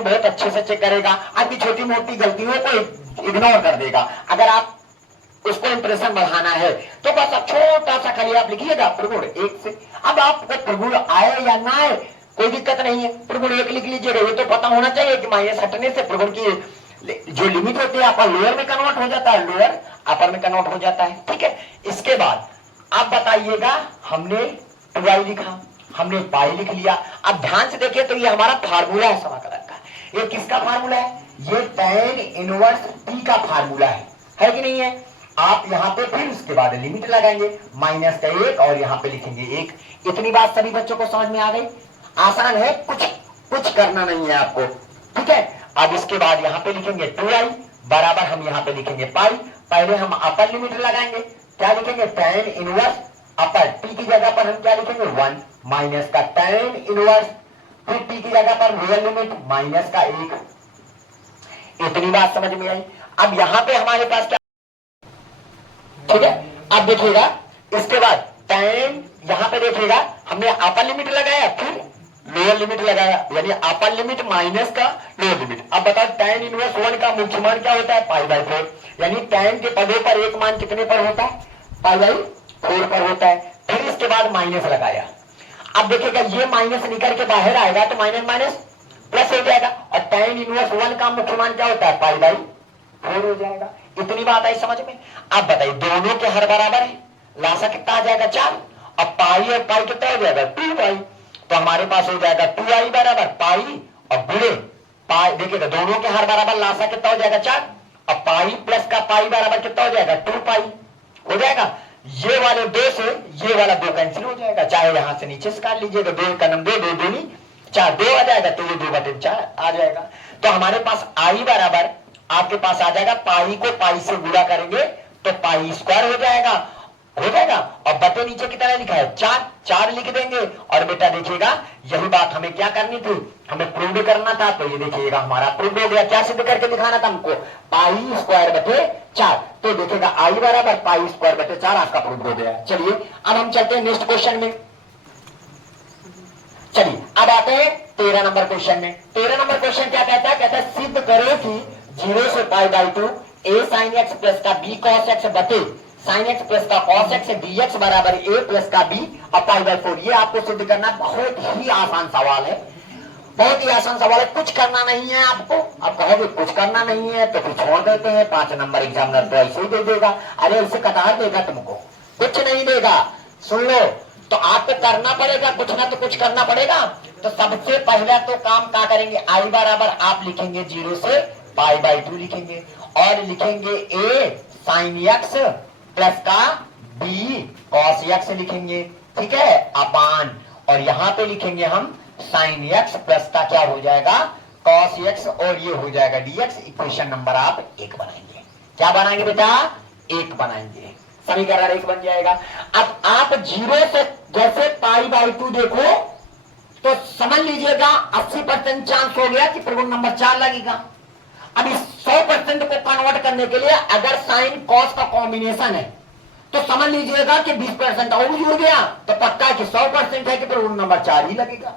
बहुत अच्छे से चेक करेगा, आपकी छोटी मोटी गलतियों को इग्नोर कर देगा। अगर आप उसको इंप्रेशन बढ़ाना है तो बस आप छोटा सा खाली आप लिखिएगा त्रिगुण 1 से। अब आपको त्रिगुण आए या ना आए कोई दिक्कत नहीं है, त्रिगुण 1 लिख लीजिएगा। ये तो पता होना चाहिए कि माइनस हटने से त्रिगुण की जो लिमिट होती है अपर लोअर में कन्वर्ट हो जाता है, लोअर अपर में कन्वर्ट हो जाता है, ठीक है। इसके बाद अब बताइएगा, हमने 2i लिखा, हमने पाई लिख लिया। अब ध्यान से देखिए तो ये हमारा फार्मूला है समाकलन का। ये किसका फार्मूला है, ये tan इनवर्स t का फार्मूला है कि नहीं है। आप यहाँ पे फिर उसके बाद लिमिट लगाएंगे माइनस का 1 और यहाँ पे लिखेंगे 1। इतनी बात सभी बच्चों को समझ में आ गई, आसान है, कुछ करना नहीं है आपको, ठीक है। अब इसके बाद यहाँ पे लिखेंगे 2i बराबर हम यहाँ पे लिखेंगे पाई। पहले हम अपर लिमिट लगाएंगे, क्या लिखेंगे, tan इनवर्स अपर t की जगह पर हम क्या लिखेंगे 1 माइनस का tan इनवर्स, फिर t की जगह पर लोअर लिमिट माइनस का 1। इतनी बात समझ में आई। अब यहाँ पे हमारे पास क्या, ठीक है। अब देखिएगा इसके बाद tan, यहाँ पे देखिएगा हमने अपर लिमिट लगाया फिर लोअर लिमिट लगाया, यानी अपर लिमिट माइनस का लोअर लिमिट। अब बताओ tan इनवर्स 1 का मुख्य मान क्या होता है, π/4, यानी tan के पदों पर एक मान कितने पर होता है, π/4 पर होता है। फिर इसके बाद माइनस लगाया। अब देखिएगा ये माइनस निकल के बाहर आएगा तो माइनस माइनस प्लस हो जाएगा और tan इनवर्स 1 का मुख्य मान क्या होता है, π/4 हो जाएगा। इतनी बात आई समझ में। अब बताइए दोनों के हर बराबर है, लासा कितना आ जाएगा 4 और पाई और पाई कितना हो जाएगा 2i। तो हमारे पास हो जाएगा 2i बराबर पाई और गुणे पाई। देखिएगा दोनों के हर बराबर लासा कितना हो जाएगा 4 और पाई प्लस का पाई बराबर कितना हो जाएगा 2 पाई हो जाएगा। ये वाले दो से ये वाला दो कैंसिल हो जाएगा, चाहे यहां से नीचे से काट लीजिएगा, दो का नंबर दो दूनी चार, दो आ जाएगा तो ये 2/4 आ जाएगा। तो हमारे पास आई बराबर आपके पास आ जाएगा, पाई को पाई से गुणा करेंगे तो पाई स्क्वायर हो जाएगा और बटे नीचे की तरह लिखा है 4, 4 लिख देंगे। और बेटा देखिएगा यही बात हमें क्या करनी थी, हमें प्रूव करना था, तो ये देखिएगा हमारा प्रूव हो गया। क्या सिद्ध करके दिखाना था हमको, पाई स्क्वायर बटे 4, तो देखिएगा आई बराबर पाई स्क्वायर बटे 4 आपका प्रूव हो गया। चलिए अब हम चलते हैं नेक्स्ट क्वेश्चन में। चलिए अब आते हैं 13 नंबर क्वेश्चन में। 13 नंबर क्वेश्चन क्या कहता है, कहता है सिद्ध करो कि 0 से π/2 a sin x प्लस का b cos x बटे sin x प्लस का cos x dx बराबर a प्लस का b और π/4। ये आपको सिद्ध करना बहुत ही आसान सवाल है, बहुत ही आसान सवाल है, कुछ करना नहीं है आपको। आप कहोगे कुछ करना नहीं है तो कुछ छोड़ देते हैं, 5 नंबर एग्जामिनर तो ऐसे ही दे देगा, अरे ऐसे कतार देगा तुमको, कुछ नहीं देगा। सुन लो, तो आपको करना पड़ेगा कुछ ना तो कुछ करना पड़ेगा। तो सबसे पहला तो काम क्या करेंगे, आई बराबर आप लिखेंगे 0 से π/2 लिखेंगे और लिखेंगे a sin x प्लस का b cos x लिखेंगे, ठीक है, अपान, और यहां पे लिखेंगे हम sin x प्लस का क्या हो जाएगा cos x और ये हो जाएगा dx। इक्वेशन नंबर आप 1 बनाएंगे। क्या बनाएंगे बेटा, 1 बनाएंगे, समीकरण 1 बन जाएगा। अब आप 0 से जैसे π/2 देखो तो समझ लीजिएगा 80% चांस हो गया कि प्रगुण नंबर 4 लगेगा। अब इस 100% को कन्वर्ट करने के लिए अगर साइन कॉस का कॉम्बिनेशन है तो समझ लीजिएगा कि 20% और जुड़ गया, तो पक्का कि 100% है कि प्रगुण नंबर 4 ही लगेगा।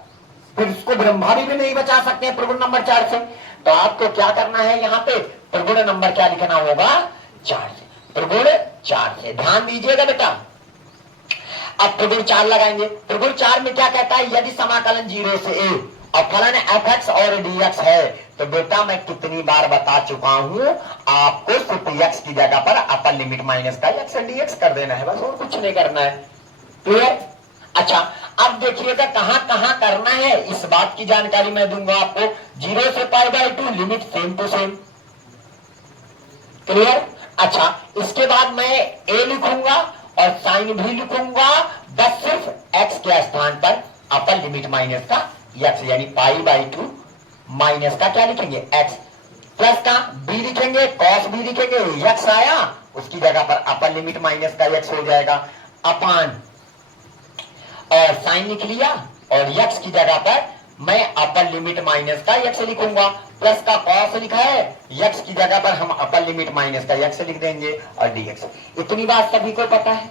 फिर इसको ब्रह्मारी भी नहीं बचा सकते हैं प्रगुण नंबर 4 से। तो आपको क्या करना है, यहाँ पे प्रगुण नंबर क्या लिखना होगा, 4 से, प्रगुण 4 से। ध्यान दीजिएगा बेटा, अब प्रगुण 4 लगाएंगे। प्रगुण 4 में क्या कहता है, यदि समाकलन 0 से a और फलन fx और dx है, तो बेटा मैं कितनी बार बता चुका हूं, आपको सिर्फ x की जगह पर अपर लिमिट माइनस का x dx कर देना है, बस और कुछ नहीं करना है। क्लियर? अच्छा अब देखिएगा कहां कहां करना है, इस बात की जानकारी मैं दूंगा आपको। 0 से π/2 limit same to same. Clear? अच्छा इसके बाद मैं a लिखूंगा और साइन भी लिखूंगा, बस सिर्फ x के स्थान पर अपर लिमिट माइनस का x, यानी π/2 माइनस का क्या लिखेंगे x, प्लस का b लिखेंगे, cos b लिखेंगे, x आया उसकी जगह पर अपर लिमिट माइनस का x हो जाएगा, अपान, और साइन लिख लिया और x की जगह पर मैं अपर लिमिट माइनस का x लिखूंगा, प्लस का cos लिखा है, x की जगह पर हम अपर लिमिट माइनस का x लिख देंगे और dx। इतनी बात सभी को पता है।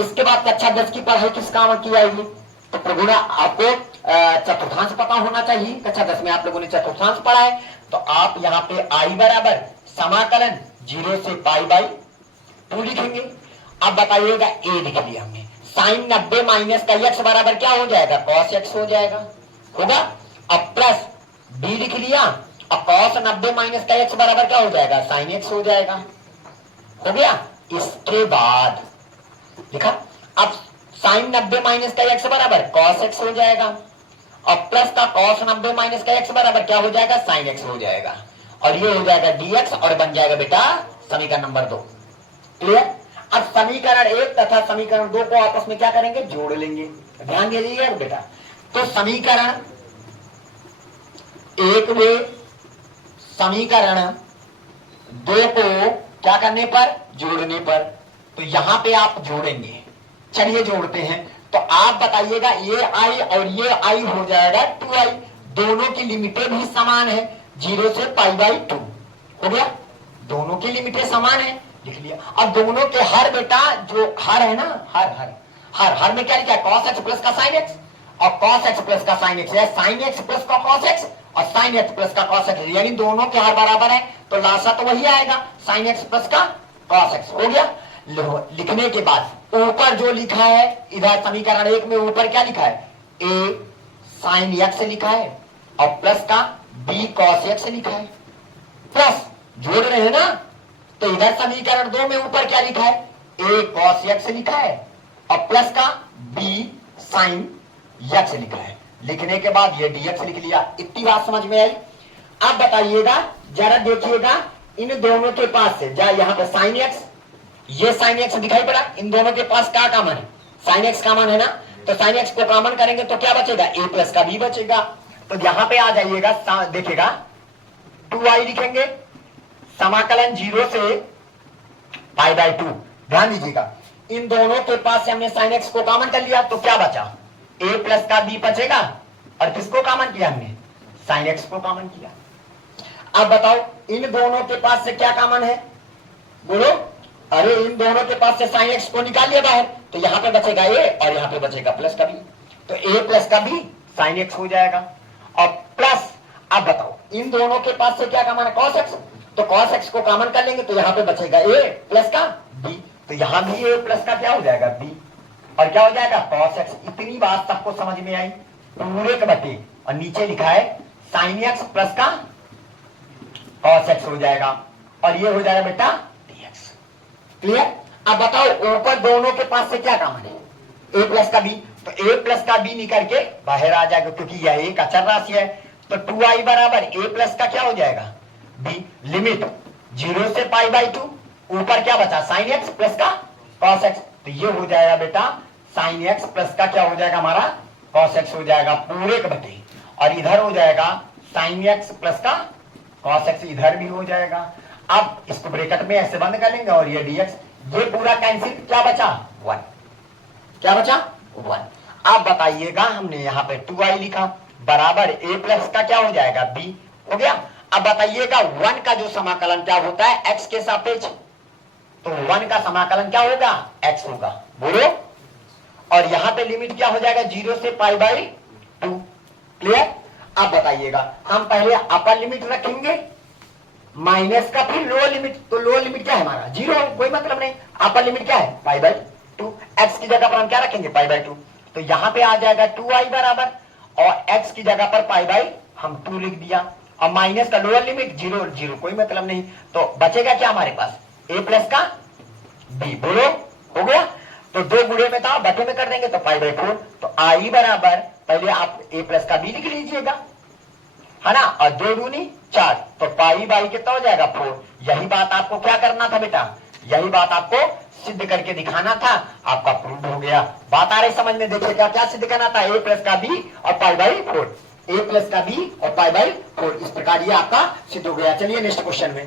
इसके बाद कक्षा 10 की पढ़ाई किस काम की आएगी, तो प्रगुण आपको चतुर्थांश पता होना चाहिए। कक्षा 10 में आप लोगों ने चतुर्थांश पढ़ा है, तो आप यहाँ पे आई बराबर समाकलन 0 से π/2 लिखेंगे। अब बताइएगा a लिख लिया हमने, साइन 90 माइनस का x बराबर क्या हो जाएगा, cos x हो जाएगा, होगा। अब प्लस b लिख लिया और cos 90 माइनस का x बराबर क्या हो जाएगा, sin x हो जाएगा, हो गया। इसके बाद लिखा, अब साइन 90 माइनस का x बराबर cos x हो जाएगा और प्लस का cos 90 माइनस का x बराबर क्या हो जाएगा, sin x हो जाएगा, और ये हो जाएगा dx और बन जाएगा बेटा समीकरण नंबर 2। क्लियर? अब समीकरण 1 तथा समीकरण 2 को आपस में क्या करेंगे, जोड़ लेंगे। ध्यान दीजिएगा बेटा, तो समीकरण 1 में समीकरण 2 को क्या करने पर, जोड़ने पर, तो यहां पे आप जोड़ेंगे। चलिए जोड़ते हैं, तो आप बताइएगा ये आई और ये आई हो जाएगा 2i, दोनों की लिमिटें भी समान है, 0 से π/2 हो गया, दोनों की लिमिटें समान है, लिख लिया। अब दोनों के हर बेटा जो हर है ना, हर में क्या लिखा है, cos x प्लस का sin x और cos x प्लस का sin x है, sin x प्लस का cos x और sin x प्लस का cos x, यानी दोनों के हर बराबर है, तो लासा तो वही आएगा, sin x प्लस का cos x हो गया। लिखने के बाद ऊपर जो लिखा है, इधर समीकरण 1 में ऊपर क्या लिखा है, a sin x लिखा है और प्लस का b cos x लिखा है, प्लस जोड़ रहे हैं ना, तो इधर समीकरण 2 में ऊपर क्या लिखा है, a cos x लिखा है और प्लस का b sin x लिखा है। लिखने के बाद ये dx लिख लिया। इतनी बात समझ में आई? अब बताइएगा, जरा देखिएगा इन दोनों के पास से, जा यहाँ पे sin x, ये साइन एक्स दिखाई पड़ा, इन दोनों के पास क्या कॉमन है, साइन एक्स कॉमन है ना, तो साइन एक्स को कॉमन करेंगे तो क्या बचेगा, ए प्लस का बी बचेगा। तो यहां पे आ जाइएगा, देखिएगा 2i लिखेंगे, समाकलन 0 से पाई बाय 2। ध्यान दीजिएगा, इन दोनों के पास से हमने साइन एक्स को कॉमन कर लिया तो क्या बचा, ए प्लस का बी बचेगा, और किसको कॉमन किया हमने, साइन एक्स को कॉमन किया। अब बताओ इन दोनों के पास से क्या कॉमन है, बोलो, अरे इन दोनों के पास से साइन एक्स को निकाल लिया बाहर, तो यहां पे बचेगा ए और यहां पे बचेगा प्लस का बी, तो ए प्लस का बी साइन एक्स हो जाएगा। और प्लस, अब बताओ इन दोनों के पास से क्या कॉमन है, कॉस एक्स, तो कॉस एक्स को कॉमन कर लेंगे तो यहां पे बचेगा ए प्लस का बी, तो यहां भी ए प्लस का क्या हो जाएगा, बी, और क्या हो जाएगा, कॉस एक्स। इतनी बात सबको समझ में आई, पूरे के बटे, और नीचे लिखा है साइन एक्स प्लस का कॉस एक्स हो जाएगा, और ये हो जाएगा बेटा dx। क्लियर। अब बताओ ऊपर दोनों के पास से क्या कॉमन है, ए प्लस का बी, तो ए प्लस का बी निकल के बाहर आ जाएगा क्योंकि यह एक अचर राशि है, तो 2i बराबर ए प्लस का क्या हो जाएगा, बी, लिमिट 0 से पाई बाई 2, ऊपर क्या बचा, साइन एक्स प्लस का कॉस एक्स, तो ये हो जाएगा बेटा साइन एक्स प्लस का क्या हो जाएगा हमारा, कॉस एक्स हो जाएगा पूरे के बटे, और इधर हो जाएगा साइन एक्स प्लस का कॉस एक्स, इधर भी हो जाएगा। अब इसको ब्रैकेट में ऐसे बंद कर लेंगे और ये dx, ये पूरा कैंसिल, क्या बचा 1, क्या बचा 1। अब बताइएगा हमने यहाँ पे 2i लिखा बराबर a प्लस का क्या हो जाएगा, b हो गया। अब बताइएगा 1 का जो समाकलन क्या होता है, x के सापेक्ष, तो 1 का समाकलन क्या होगा, x होगा, बोलो, और यहां पे लिमिट क्या हो जाएगा, 0 से पाई बाई 2। क्लियर। अब बताइएगा हम पहले अपर लिमिट रखेंगे माइनस का, फिर लोअर लिमिट, तो लोअर लिमिट क्या है हमारा 0 है, कोई मतलब नहीं, अपर लिमिट क्या है पाई बाई 2, x की जगह पर हम क्या रखेंगे पाई बाई 2, तो यहां पे आ जाएगा 2i बराबर, और x की जगह पर पाई बाई हम 2 लिख दिया, और माइनस का लोअर लिमिट 0 0 कोई मतलब नहीं, तो बचेगा क्या हमारे पास, a प्लस का b, बोलो, हो गया। तो 2 गुणे में था, बटे में कर देंगे तो पाई बाई 4, तो i बराबर, पहले आप a प्लस का b लिख लीजिएगा, है ना, और 2 दूनी 4, तो पाई बाई कितना हो जाएगा 4। यही बात आपको क्या करना था बेटा, यही बात आपको सिद्ध करके दिखाना था, आपका प्रूव हो गया। बात आ रही समझ में, देखिए क्या क्या सिद्ध करना था, a प्लस का b और पाई बाई 4, a प्लस का b और पाई बाई 4, इस प्रकार ये आपका सिद्ध हो गया। चलिए नेक्स्ट क्वेश्चन में,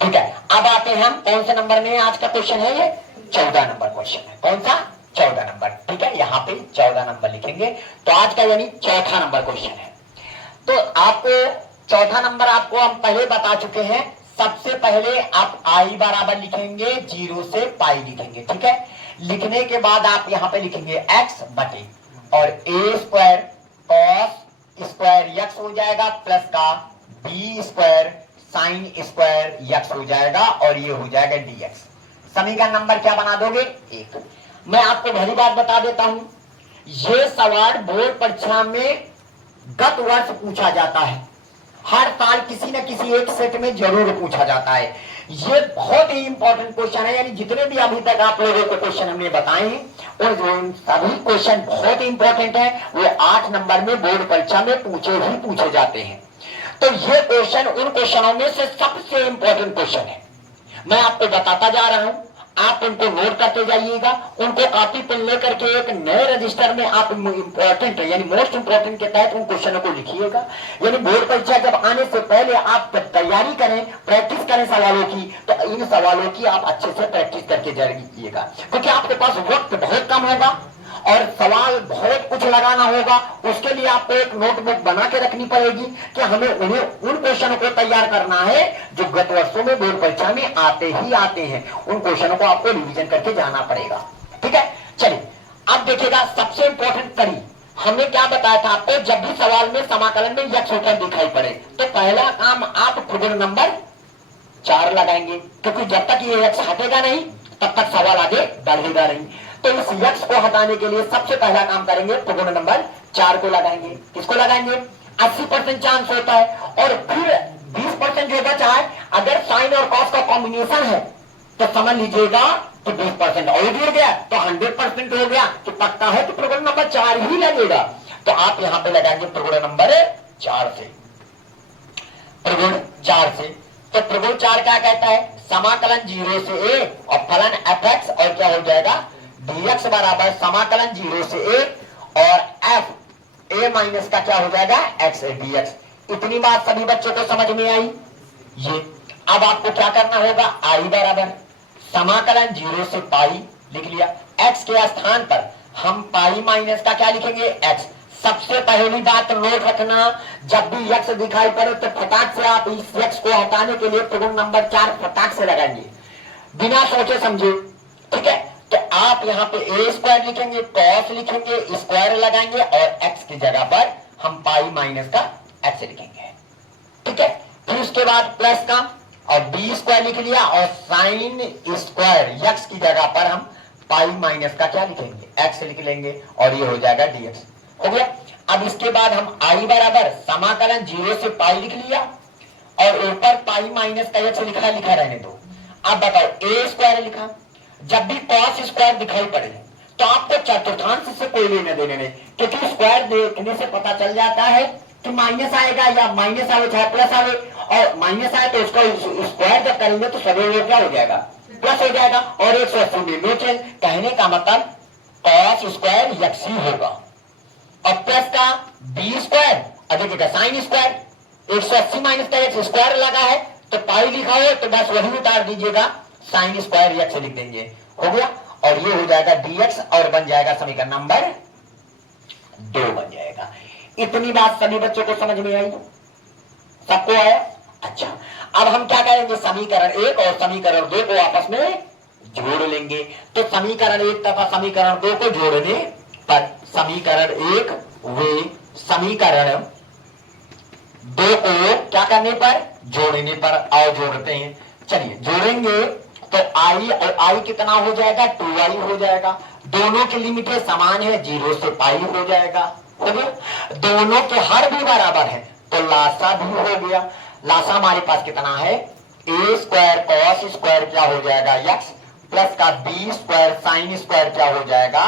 ठीक है, अब आते हैं हम कौन से नंबर में, आज का क्वेश्चन है ये 14 नंबर क्वेश्चन है, कौन सा 14 नंबर, ठीक है, यहाँ पे 14 नंबर लिखेंगे, तो आज का यानी चौथा नंबर क्वेश्चन है। तो आपको चौथा नंबर आपको हम पहले बता चुके हैं, सबसे पहले आप i बराबर लिखेंगे 0 से पाई लिखेंगे, ठीक है, लिखने के बाद आप यहाँ पे लिखेंगे x बटे, और a square cos square x हो जाएगा प्लस का b square sine square x हो जाएगा, और ये हो जाएगा dx। समीकरण नंबर क्या बना दोगे, 1। मैं आपको भली बात बता देता हूं, ये सवाल बोर्ड परीक्षा में गत वर्ष पूछा जाता है, हर साल किसी न किसी एक सेट में जरूर पूछा जाता है। ये बहुत ही इंपॉर्टेंट क्वेश्चन है, यानी जितने भी अभी तक आप लोगों को क्वेश्चन हमने बताए हैं और सभी क्वेश्चन बहुत ही इंपॉर्टेंट है, वो 8 नंबर में बोर्ड परीक्षा में पूछे जाते हैं। तो ये क्वेश्चन उन क्वेश्चनों में से सबसे इंपॉर्टेंट क्वेश्चन है, मैं आपको बताता जा रहा हूं, आप उनको नोट करते जाइएगा, उनको कॉपी पेन लेकर के एक नए रजिस्टर में आप इंपॉर्टेंट यानी मोस्ट इंपॉर्टेंट के तहत उन क्वेश्चनों को लिखिएगा। यानी बोर्ड परीक्षा जब आने से पहले आप तैयारी करें, प्रैक्टिस करें सवालों की, तो इन सवालों की आप अच्छे से प्रैक्टिस करके जाइएगा, क्योंकि आपके पास वक्त बहुत कम होगा और सवाल बहुत कुछ लगाना होगा। उसके लिए आपको एक नोटबुक बना के रखनी पड़ेगी कि हमें उन्हें उन क्वेश्चनों को तैयार करना है जो गत वर्षों में बोर्ड परीक्षा में आते हैं, उन क्वेश्चनों को आपको रिवीजन करके जाना पड़ेगा, ठीक है। चलिए अब देखिएगा, सबसे इंपॉर्टेंट कड़ी हमने क्या बताया था आपको, जब भी सवाल में समाकलन में यक्ष होकर दिखाई पड़े तो पहला काम आप त्रिकोण नंबर 4 लगाएंगे, क्योंकि जब तक ये यक्ष हटेगा नहीं तब तक सवाल आगे बढ़ेगा नहीं। तो इस यक्ष को हटाने के लिए सबसे पहला काम करेंगे, त्रिकोण नंबर 4 को लगाएंगे। किसको लगाएंगे, 80% चांस होता है, और फिर 20% जो बचा है, अगर साइन और कॉस का कॉम्बिनेशन है तो समझ लीजिएगा तो 20% और जुड़ गया तो 100% हो गया, तो पक्का है तो त्रिकोण नंबर 4 ही लगेगा। तो आप यहां पे लगाएंगे त्रिकोण नंबर 4 से, त्रिकोण 4 से। तो त्रिकोण 4 क्या कहता है, समाकलन 0 से a और फलन fx और क्या हो जाएगा dx बराबर समाकलन 0 से a और f a माइनस का क्या हो जाएगा x dx। इतनी बात सभी बच्चों को समझ में आई। ये अब आपको क्या करना होगा, i बराबर समाकलन 0 से पाई लिख लिया, x के स्थान पर हम पाई माइनस का क्या लिखेंगे x। सबसे पहली बात नोट रखना, जब भी x दिखाई पड़े तो फटाक से आप इस x को हटाने के लिए त्रिकोण नंबर 4 फटाक से लगाएंगे बिना सोचे समझे, ठीक है। तो आप यहाँ पे a स्क्वायर लिखेंगे, cos लिखेंगे, स्क्वायर लगाएंगे और x की जगह पर हम पाई माइनस का x लिखेंगे, ठीक है। फिर उसके बाद प्लस का और b स्क्वायर लिख लिया और साइन स्क्वायर x की जगह पर हम पाई माइनस का क्या लिखेंगे x लिख लेंगे और ये हो जाएगा dx, हो गया। अब इसके बाद हम i बराबर समाकलन 0 से पाई लिख लिया और ऊपर पाई माइनस का x लिखा रहने दो। अब बताओ a स्क्वायर लिखा, जब भी cos स्क्वायर दिखाई पड़े तो आपको चतुर्थांश से कोई लेने देने नहीं, क्योंकि स्क्वायर देखने से पता चल जाता है कि माइनस आएगा या माइनस आवे चाहे प्लस आवे, और माइनस आए तो उसका स्क्वायर जब करेंगे तो सदैव क्या हो जाएगा प्लस हो जाएगा और 180 में नो चेंज। कहने का मतलब cos स्क्वायर x ही होगा और प्लस का b स्क्वायर और देखिएगा साइन स्क्वायर 180 माइनस का x स्क्वायर लगा है तो पाई लिखा है तो बस वही उतार दीजिएगा, साइन स्क्वायर x लिख देंगे, हो गया। और ये हो जाएगा dx और बन जाएगा समीकरण नंबर 2 बन जाएगा। इतनी बात सभी बच्चों को समझ में आई, सबको आया। अच्छा, अब हम क्या करेंगे, समीकरण 1 और समीकरण 2 को आपस में जोड़ लेंगे। तो समीकरण 1 तथा समीकरण 2 को जोड़ने पर समीकरण 1 वे समीकरण 2 को क्या करने पर जोड़ने पर आओ जोड़ते हैं। चलिए जोड़ेंगे तो i और i कितना हो जाएगा 2i हो जाएगा, दोनों की लिमिटें समान है 0 से पाई हो जाएगा, हो गया। दोनों के हर भी बराबर है तो लासा भी हो गया। लासा हमारे पास कितना है a स्क्वायर कॉस स्क्वायर क्या हो जाएगा x प्लस का b स्क्वायर साइन स्क्वायर क्या हो जाएगा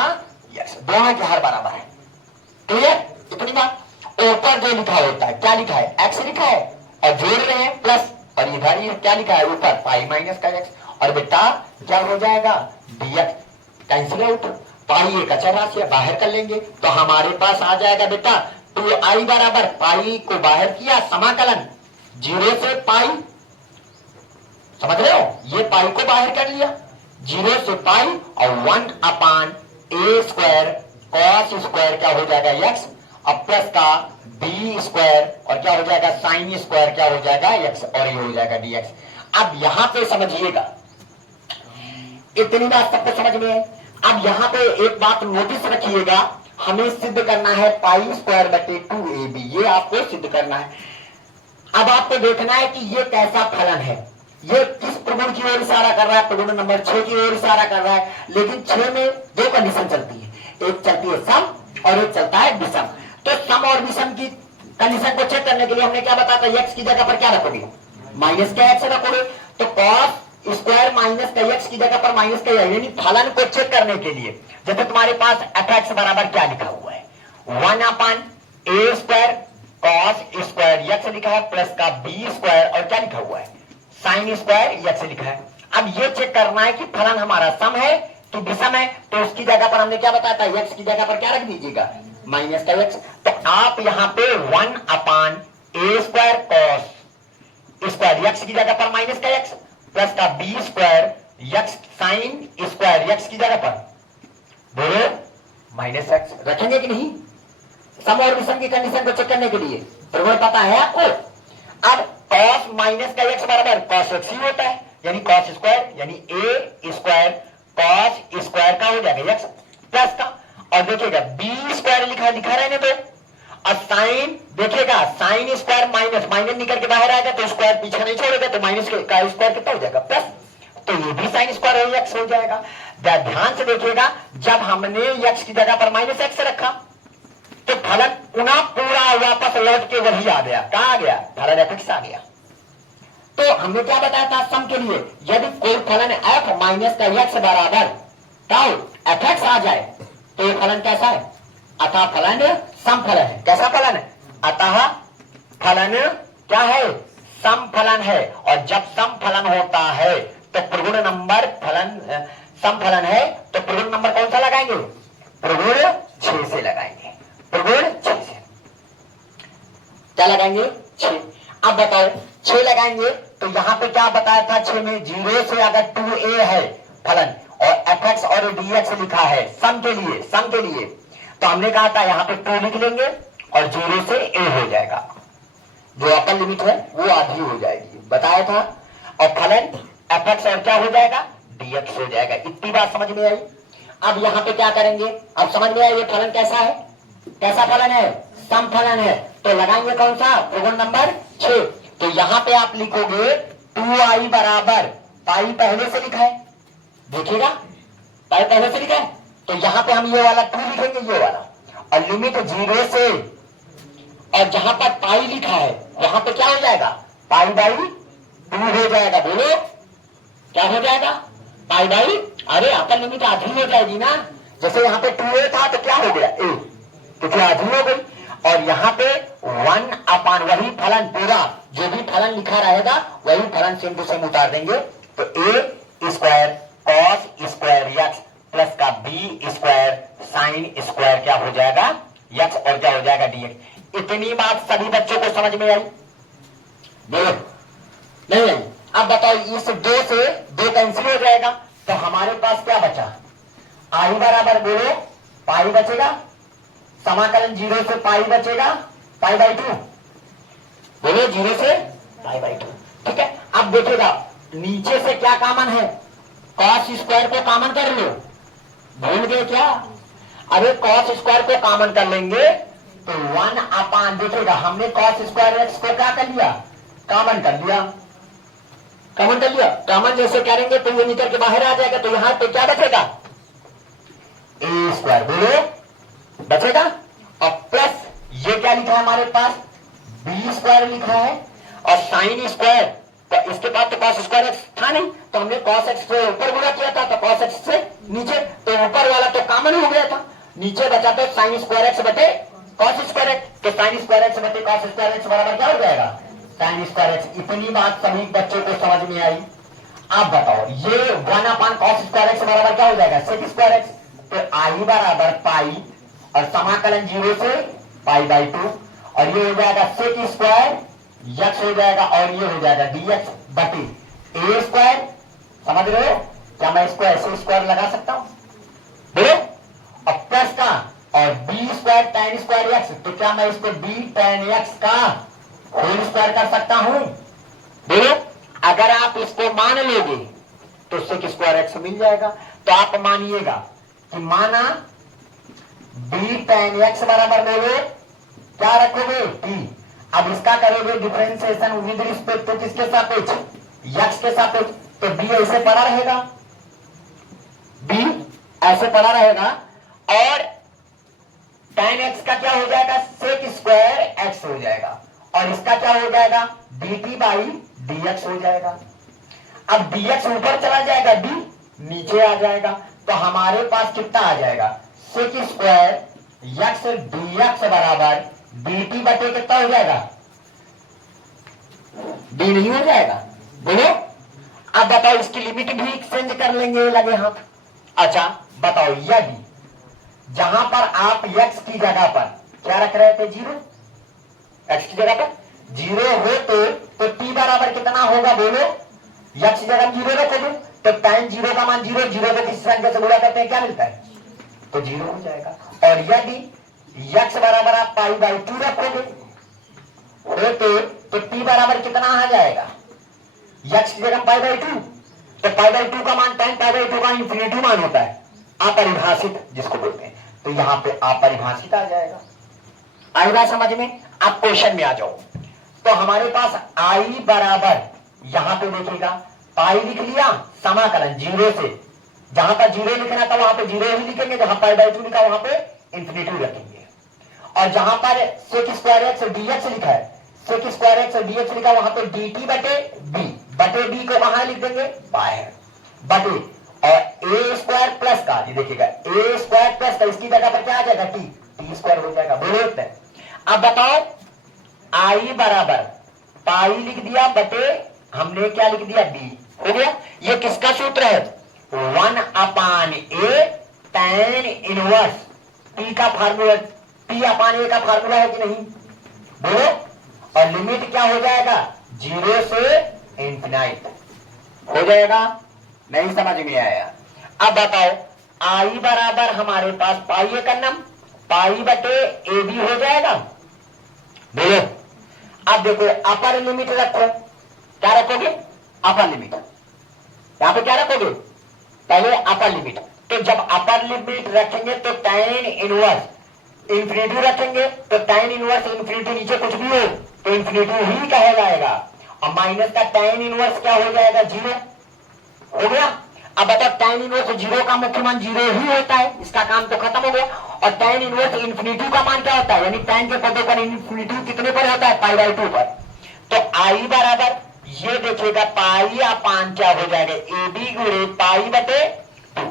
x, दोनों के हर बराबर है, क्लियर। इतनी बात। ऊपर जो लिखा होता है क्या लिखा है x लिखा है और जोड़ रहे हैं प्लस, और इधर ये क्या लिखा है ऊपर पाई माइनस का x, और बेटा क्या हो जाएगा dx, कैंसिल आउट, पाई एक अचर राशि है बाहर कर लेंगे तो हमारे पास आ जाएगा बेटा 2i बराबर पाई को बाहर किया समाकलन 0 से पाई, समझ रहे हो, ये पाई को बाहर कर लिया 0 से पाई और 1 अपान a स्क्वायर कॉस स्क्वायर क्या हो जाएगा x और प्लस का b स्क्वायर और क्या हो जाएगा साइन स्क्वायर क्या हो जाएगा x और ये हो जाएगा dx। अब यहां पे समझिएगा, इतनी बात सबको समझ में है। अब यहाँ पे एक बात नोटिस रखिएगा, हमें सिद्ध करना है पाई स्क्वायर बटे 2ab, ये आपको सिद्ध करना है। अब आपको देखना है कि ये कैसा फलन है, ये किस त्रिभुज की ओर इशारा कर रहा है, त्रिभुज नंबर 6 की ओर इशारा कर रहा है। लेकिन 6 में 2 कंडीशन चलती है, एक चलती है सम और एक चलता है विषम। तो सम और विषम की कंडीशन को चेक करने के लिए हमने क्या बताया था, x की जगह पर क्या रखोगे माइनस का x रखोगे, तो कॉस स्क्वायर माइनस का x की जगह पर माइनस का, यानी फलन को चेक करने के लिए जैसे तुम्हारे पास fx बराबर क्या लिखा हुआ है 1 अपान a square cos square x लिखा है प्लस का b स्क्वायर और क्या लिखा हुआ है साइन स्क्वायर x लिखा है। अब ये चेक करना है कि फलन हमारा सम है कि विषम है, तो उसकी जगह पर हमने क्या बताया था x की जगह पर क्या रख दीजिएगा माइनस का x। तो आप यहाँ पे 1 अपान a square cos square x की जगह पर माइनस का x प्लस का b square x sine square x की जगह पर बोलो माइनस x रखेंगे कि नहीं, सम और विषम की कंडीशन को चेक करने के लिए त्रिभुज पता है आपको। अब cos माइनस का x बराबर cos x ही होता है, यानी cos स्क्वायर यानी a स्क्वायर cos स्क्वायर का हो जाएगा x प्लस का, और देखिएगा b स्क्वायर लिखा रहने दो, और साइन देखिएगा साइन स्क्वायर माइनस निकल के बाहर आएगा तो स्क्वायर पीछे नहीं छोड़ेगा तो माइनस का स्क्वायर कितना हो जाएगा प्लस, तो ये भी साइन स्क्वायर एक्स हो जाएगा। ध्यान से देखिएगा, जब हमने एक्स की जगह पर माइनस एक्स रखा तो फलन पुनः पूरा वापस लौट के वही आ गया, कहा आ गया फलन एफ एक्स आ गया। तो हमने क्या बताया था सम के लिए, यदि कोई फलन एफ माइनस का एक्स बराबर टाउ एफ एक्स आ जाए तो ये फलन कैसा है, अतः फलन सम फलन है। कैसा फलन है, अतः फलन क्या है समफलन है, और जब समफलन होता है तो प्रगुण नंबर फलन समफलन है तो प्रगुण नंबर कौन सा लगाएंगे? प्रगुण 6 से लगाएंगे। प्रगुण 6 से क्या लगाएंगे? 6। अब बताओ 6 लगाएंगे तो यहां पे क्या बताया था? 6 में 0 से अगर 2a है फलन और fx और dx लिखा है सम के लिए तो हमने कहा था यहां पे 2 लिख लेंगे और 0 से a हो जाएगा, जो अपर लिमिट है वो आधी हो जाएगी, बताया था। और फलन fx और क्या हो जाएगा? dx हो जाएगा। इतनी बात समझ में आई। अब यहाँ पे क्या करेंगे? अब समझ में आया ये फलन कैसा है? कैसा फलन है? सम फलन है। तो लगाएंगे कौन सा? प्रगुण नंबर 6। तो यहाँ पे आप लिखोगे 2i बराबर पाई पहले से लिखा है, देखिएगा पाई पहले से लिखा है, तो यहाँ पे हम ये वाला 2 लिखेंगे, ये वाला, और लिमिट 0 से, और जहां पर पाई लिखा है वहां पे क्या हो जाएगा? पाई बाई 2 हो जाएगा। बोलो क्या हो जाएगा? पाई बाई, अरे अपर लिमिट आधी हो जाएगी ना, जैसे यहाँ पे 2a था तो क्या हो गया? a, तो क्या आधी हो गई। और यहाँ पे 1 अपान वही फलन पूरा, जो भी फलन लिखा रहेगा वही फलन सेम टू सेम उतार देंगे। तो a square cos square x plus का b स्क्वायर साइन स्क्वायर क्या हो जाएगा? x, और क्या हो जाएगा? dx। इतनी बात सभी बच्चों को समझ में आई? बोलो नहीं आई? अब बताओ इस 2 से 2 कैंसिल हो जाएगा तो हमारे पास क्या बचा? आई बराबर बोलो पाई बचेगा, समाकलन 0 से पाई बचेगा, पाई बाई 2, बोलो 0 से पाई बाई 2। ठीक है, अब देखिएगा नीचे से क्या कॉमन है? कॉस स्क्वायर को कॉमन कर लो, भूल गए क्या? अरे कॉस स्क्वायर को कॉमन कर लेंगे तो 1 अपान, देखिएगा हमने कॉस स्क्वायर एक्स को क्या कर लिया? कॉमन कर लिया, कॉमन कर लिया। कॉमन जैसे करेंगे तो ये मीटर के बाहर आ जाएगा, तो यहां पे क्या बचेगा? ए स्क्वायर, बोलो बचेगा, और प्लस ये क्या लिखा है हमारे पास? बी स्क्वायर लिखा है, और साइन स्क्वायर, तो इसके बाद तो कॉस स्क्वायर एक्स था नहीं, तो हमने कॉस एक्स से ऊपर गुणा किया था, तो कॉस एक्स से नीचे, तो ऊपर वाला तो कॉमन हो गया था, नीचे बचा तो साइन स्क्वायर एक्स बटे कॉस स्क्वायर एक्स, तो साइन स्क्वायर एक्स बटे कॉस स्क्वायर एक्स बराबर क्या हो जाएगा? Sine square x. इतनी बात सभी बच्चों को समझ में आई? आप बताओ ये 1 अपान कॉस स्क्वायर एक्स बराबर क्या हो जाएगा? Sec square x. तो आई बराबर पाई और समाकलन 0 से पाई बाई 2, और ये हो जाएगा सेक स्क्वायर एक्स हो जाएगा, और ये हो जाएगा dx बटे ए स्क्वायर। समझ रहे हो? क्या मैं इसको ऐसे स्क्वायर लगा सकता हूं? बोलो, और प्लस का और B square tan square x, तो क्या मैं इसको b tan x का होल स्क्वायर कर सकता हूं? बोलो, अगर आप इसको मान लोगे तो सेक स्क्वायर एक्स मिल जाएगा। तो आप मानिएगा कि माना b tan x बराबर बोलो क्या रखोगे? t। अब इसका करोगे डिफरेंशिएशन विद रिस्पेक्ट टू किसके सापेक्ष? x के सापेक्ष, तो b ऐसे पड़ा रहेगा, b ऐसे पड़ा रहेगा, और tan x का क्या हो जाएगा? सेक स्क्वायर x हो जाएगा, और इसका क्या हो जाएगा? dt बाई dx हो जाएगा। अब dx ऊपर चला जाएगा, d नीचे आ जाएगा, तो हमारे पास कितना आ जाएगा? सेक स्क्वायर x dx बराबर dt बटे कितना हो जाएगा? d नहीं हो जाएगा? बोलो, अब बताओ इसकी लिमिट भी एक्सचेंज कर लेंगे लगे हाथ। अच्छा बताओ, यदि जहां पर आप x की जगह पर क्या रख रहे थे? 0, x की जगह पर 0 हो तो t बराबर कितना होगा? बोलो, x की जगह 0 रखोगे तो tan 0 का मान 0, 0 को किस संख्या से गुणा करते हैं क्या मिलता है? तो 0 हो जाएगा। और यदि x बराबर आप पाई बाई 2 रखोगे तो t बराबर कितना आ जाएगा? x की जगह पाई बाई 2, तो पाई बाई 2 का मान tan पाई बाई 2 का इंफिनिटी मान होता है, अपरिभाषित जिसको बोलते हैं, तो यहाँ पे अपरिभाषित आ जाएगा। आई बात समझ में? आप क्वेश्चन में आ जाओ। तो हमारे पास आई बराबर यहां पे देखिएगा पाई लिख लिया, समाकलन 0 से, जहां पर 0 लिखना था वहां पे 0 ही लिखेंगे, जहां पाई बाई 2 लिखा वहां पे इंफिनिटी रखेंगे, और जहां पर सेक स्क्वायर एक्स dx लिखा है, सेक स्क्वायर एक्स dx लिखा वहां पे dt बटे b को वहां लिख देंगे बाहर बटे, और ए स्क्वायर प्लस का, ये देखिएगा ए स्क्वायर प्लस का, इसकी जगह पर क्या आ जाएगा? टी स्क्वायर हो जाएगा। बोलो, अब बताओ आई बराबर पाई लिख दिया बटे हमने क्या लिख दिया बी, हो गया। ये किसका सूत्र है? 1/a tan इनवर्स p का फार्मूला, p/a का फार्मूला है कि नहीं, बोलो। और लिमिट क्या हो जाएगा? 0 से इंफिनाइट हो जाएगा। नहीं समझ में आया? अब बताओ, आई बराबर हमारे पास पाई ए कन्नम पाई बटे ए बी हो जाएगा, बोलो। अब देखो अपर लिमिट रखो, क्या रखोगे? Upper limit. यहां पे क्या रखोगे? पहले अपर लिमिट। तो जब अपर लिमिट रखेंगे तो tan इनवर्स इंफिनिटी रखेंगे, तो tan इनवर्स इंफिनिटी नीचे कुछ भी हो तो इंफिनिटी ही कहलाएगा। और माइनस का tan इनवर्स क्या हो जाएगा? 0 हो गया। अब बताओ tan इनवर्स 0 का मुख्य मान 0 ही होता है, इसका काम तो खत्म हो गया। और tan इनवर्स इंफिनिटी का मान क्या होता है? यानी tan के पदों पर इंफिनिटी कितने पर होता है? π/2 पर। तो आई बराबर ये देखिएगा π/2 क्या हो जाएगा? ए बी गुणे पाई बटे 2।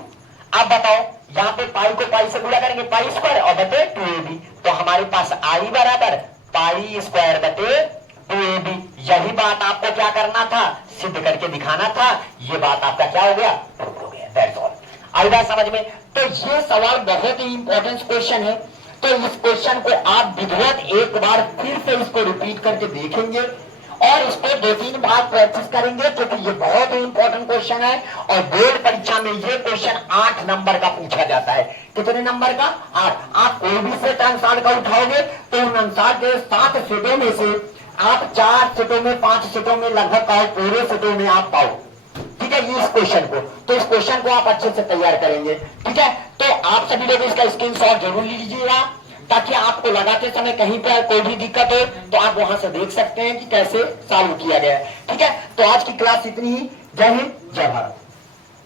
अब बताओ यहाँ पे पाई को पाई से गुणा करेंगे, पाई स्क्वायर और बटे 2ab। तो हमारे पास आई बराबर पाई स्क्वायर बटे 2ab। यही बात आपको क्या करना था? सिद्ध करके दिखाना था। ये बात आपका क्या हो गया? प्रूफ हो गया। That's all. आई बात समझ में? तो ये सवाल बहुत ही इंपॉर्टेंट क्वेश्चन है। तो इस क्वेश्चन को आप विधिवत एक बार फिर से इसको रिपीट करके देखेंगे और इसको 2-3 बार प्रैक्टिस करेंगे, क्योंकि ये बहुत ही इंपॉर्टेंट क्वेश्चन है। और बोर्ड परीक्षा में ये क्वेश्चन 8 नंबर का पूछा जाता है। कितने नंबर का? 8। आप कोई भी सेट अनुसार का उठाओगे तो उन अनुसार के 7 सेटों में से आप 4 सेटों में 5 सेटों में लगभग पाओ, पूरे सेटों में आप पाओ। ठीक है, ये इस क्वेश्चन को, तो इस क्वेश्चन को आप अच्छे से तैयार करेंगे। ठीक है, तो आप सभी लोग इसका स्क्रीनशॉट जरूर लीजिएगा, ताकि आपको लगाते समय कहीं पर कोई भी दिक्कत हो तो आप वहां से देख सकते हैं कि कैसे सॉल्व किया गया है। ठीक है, तो आज की क्लास इतनी ही। जय हिंद, जय भारत।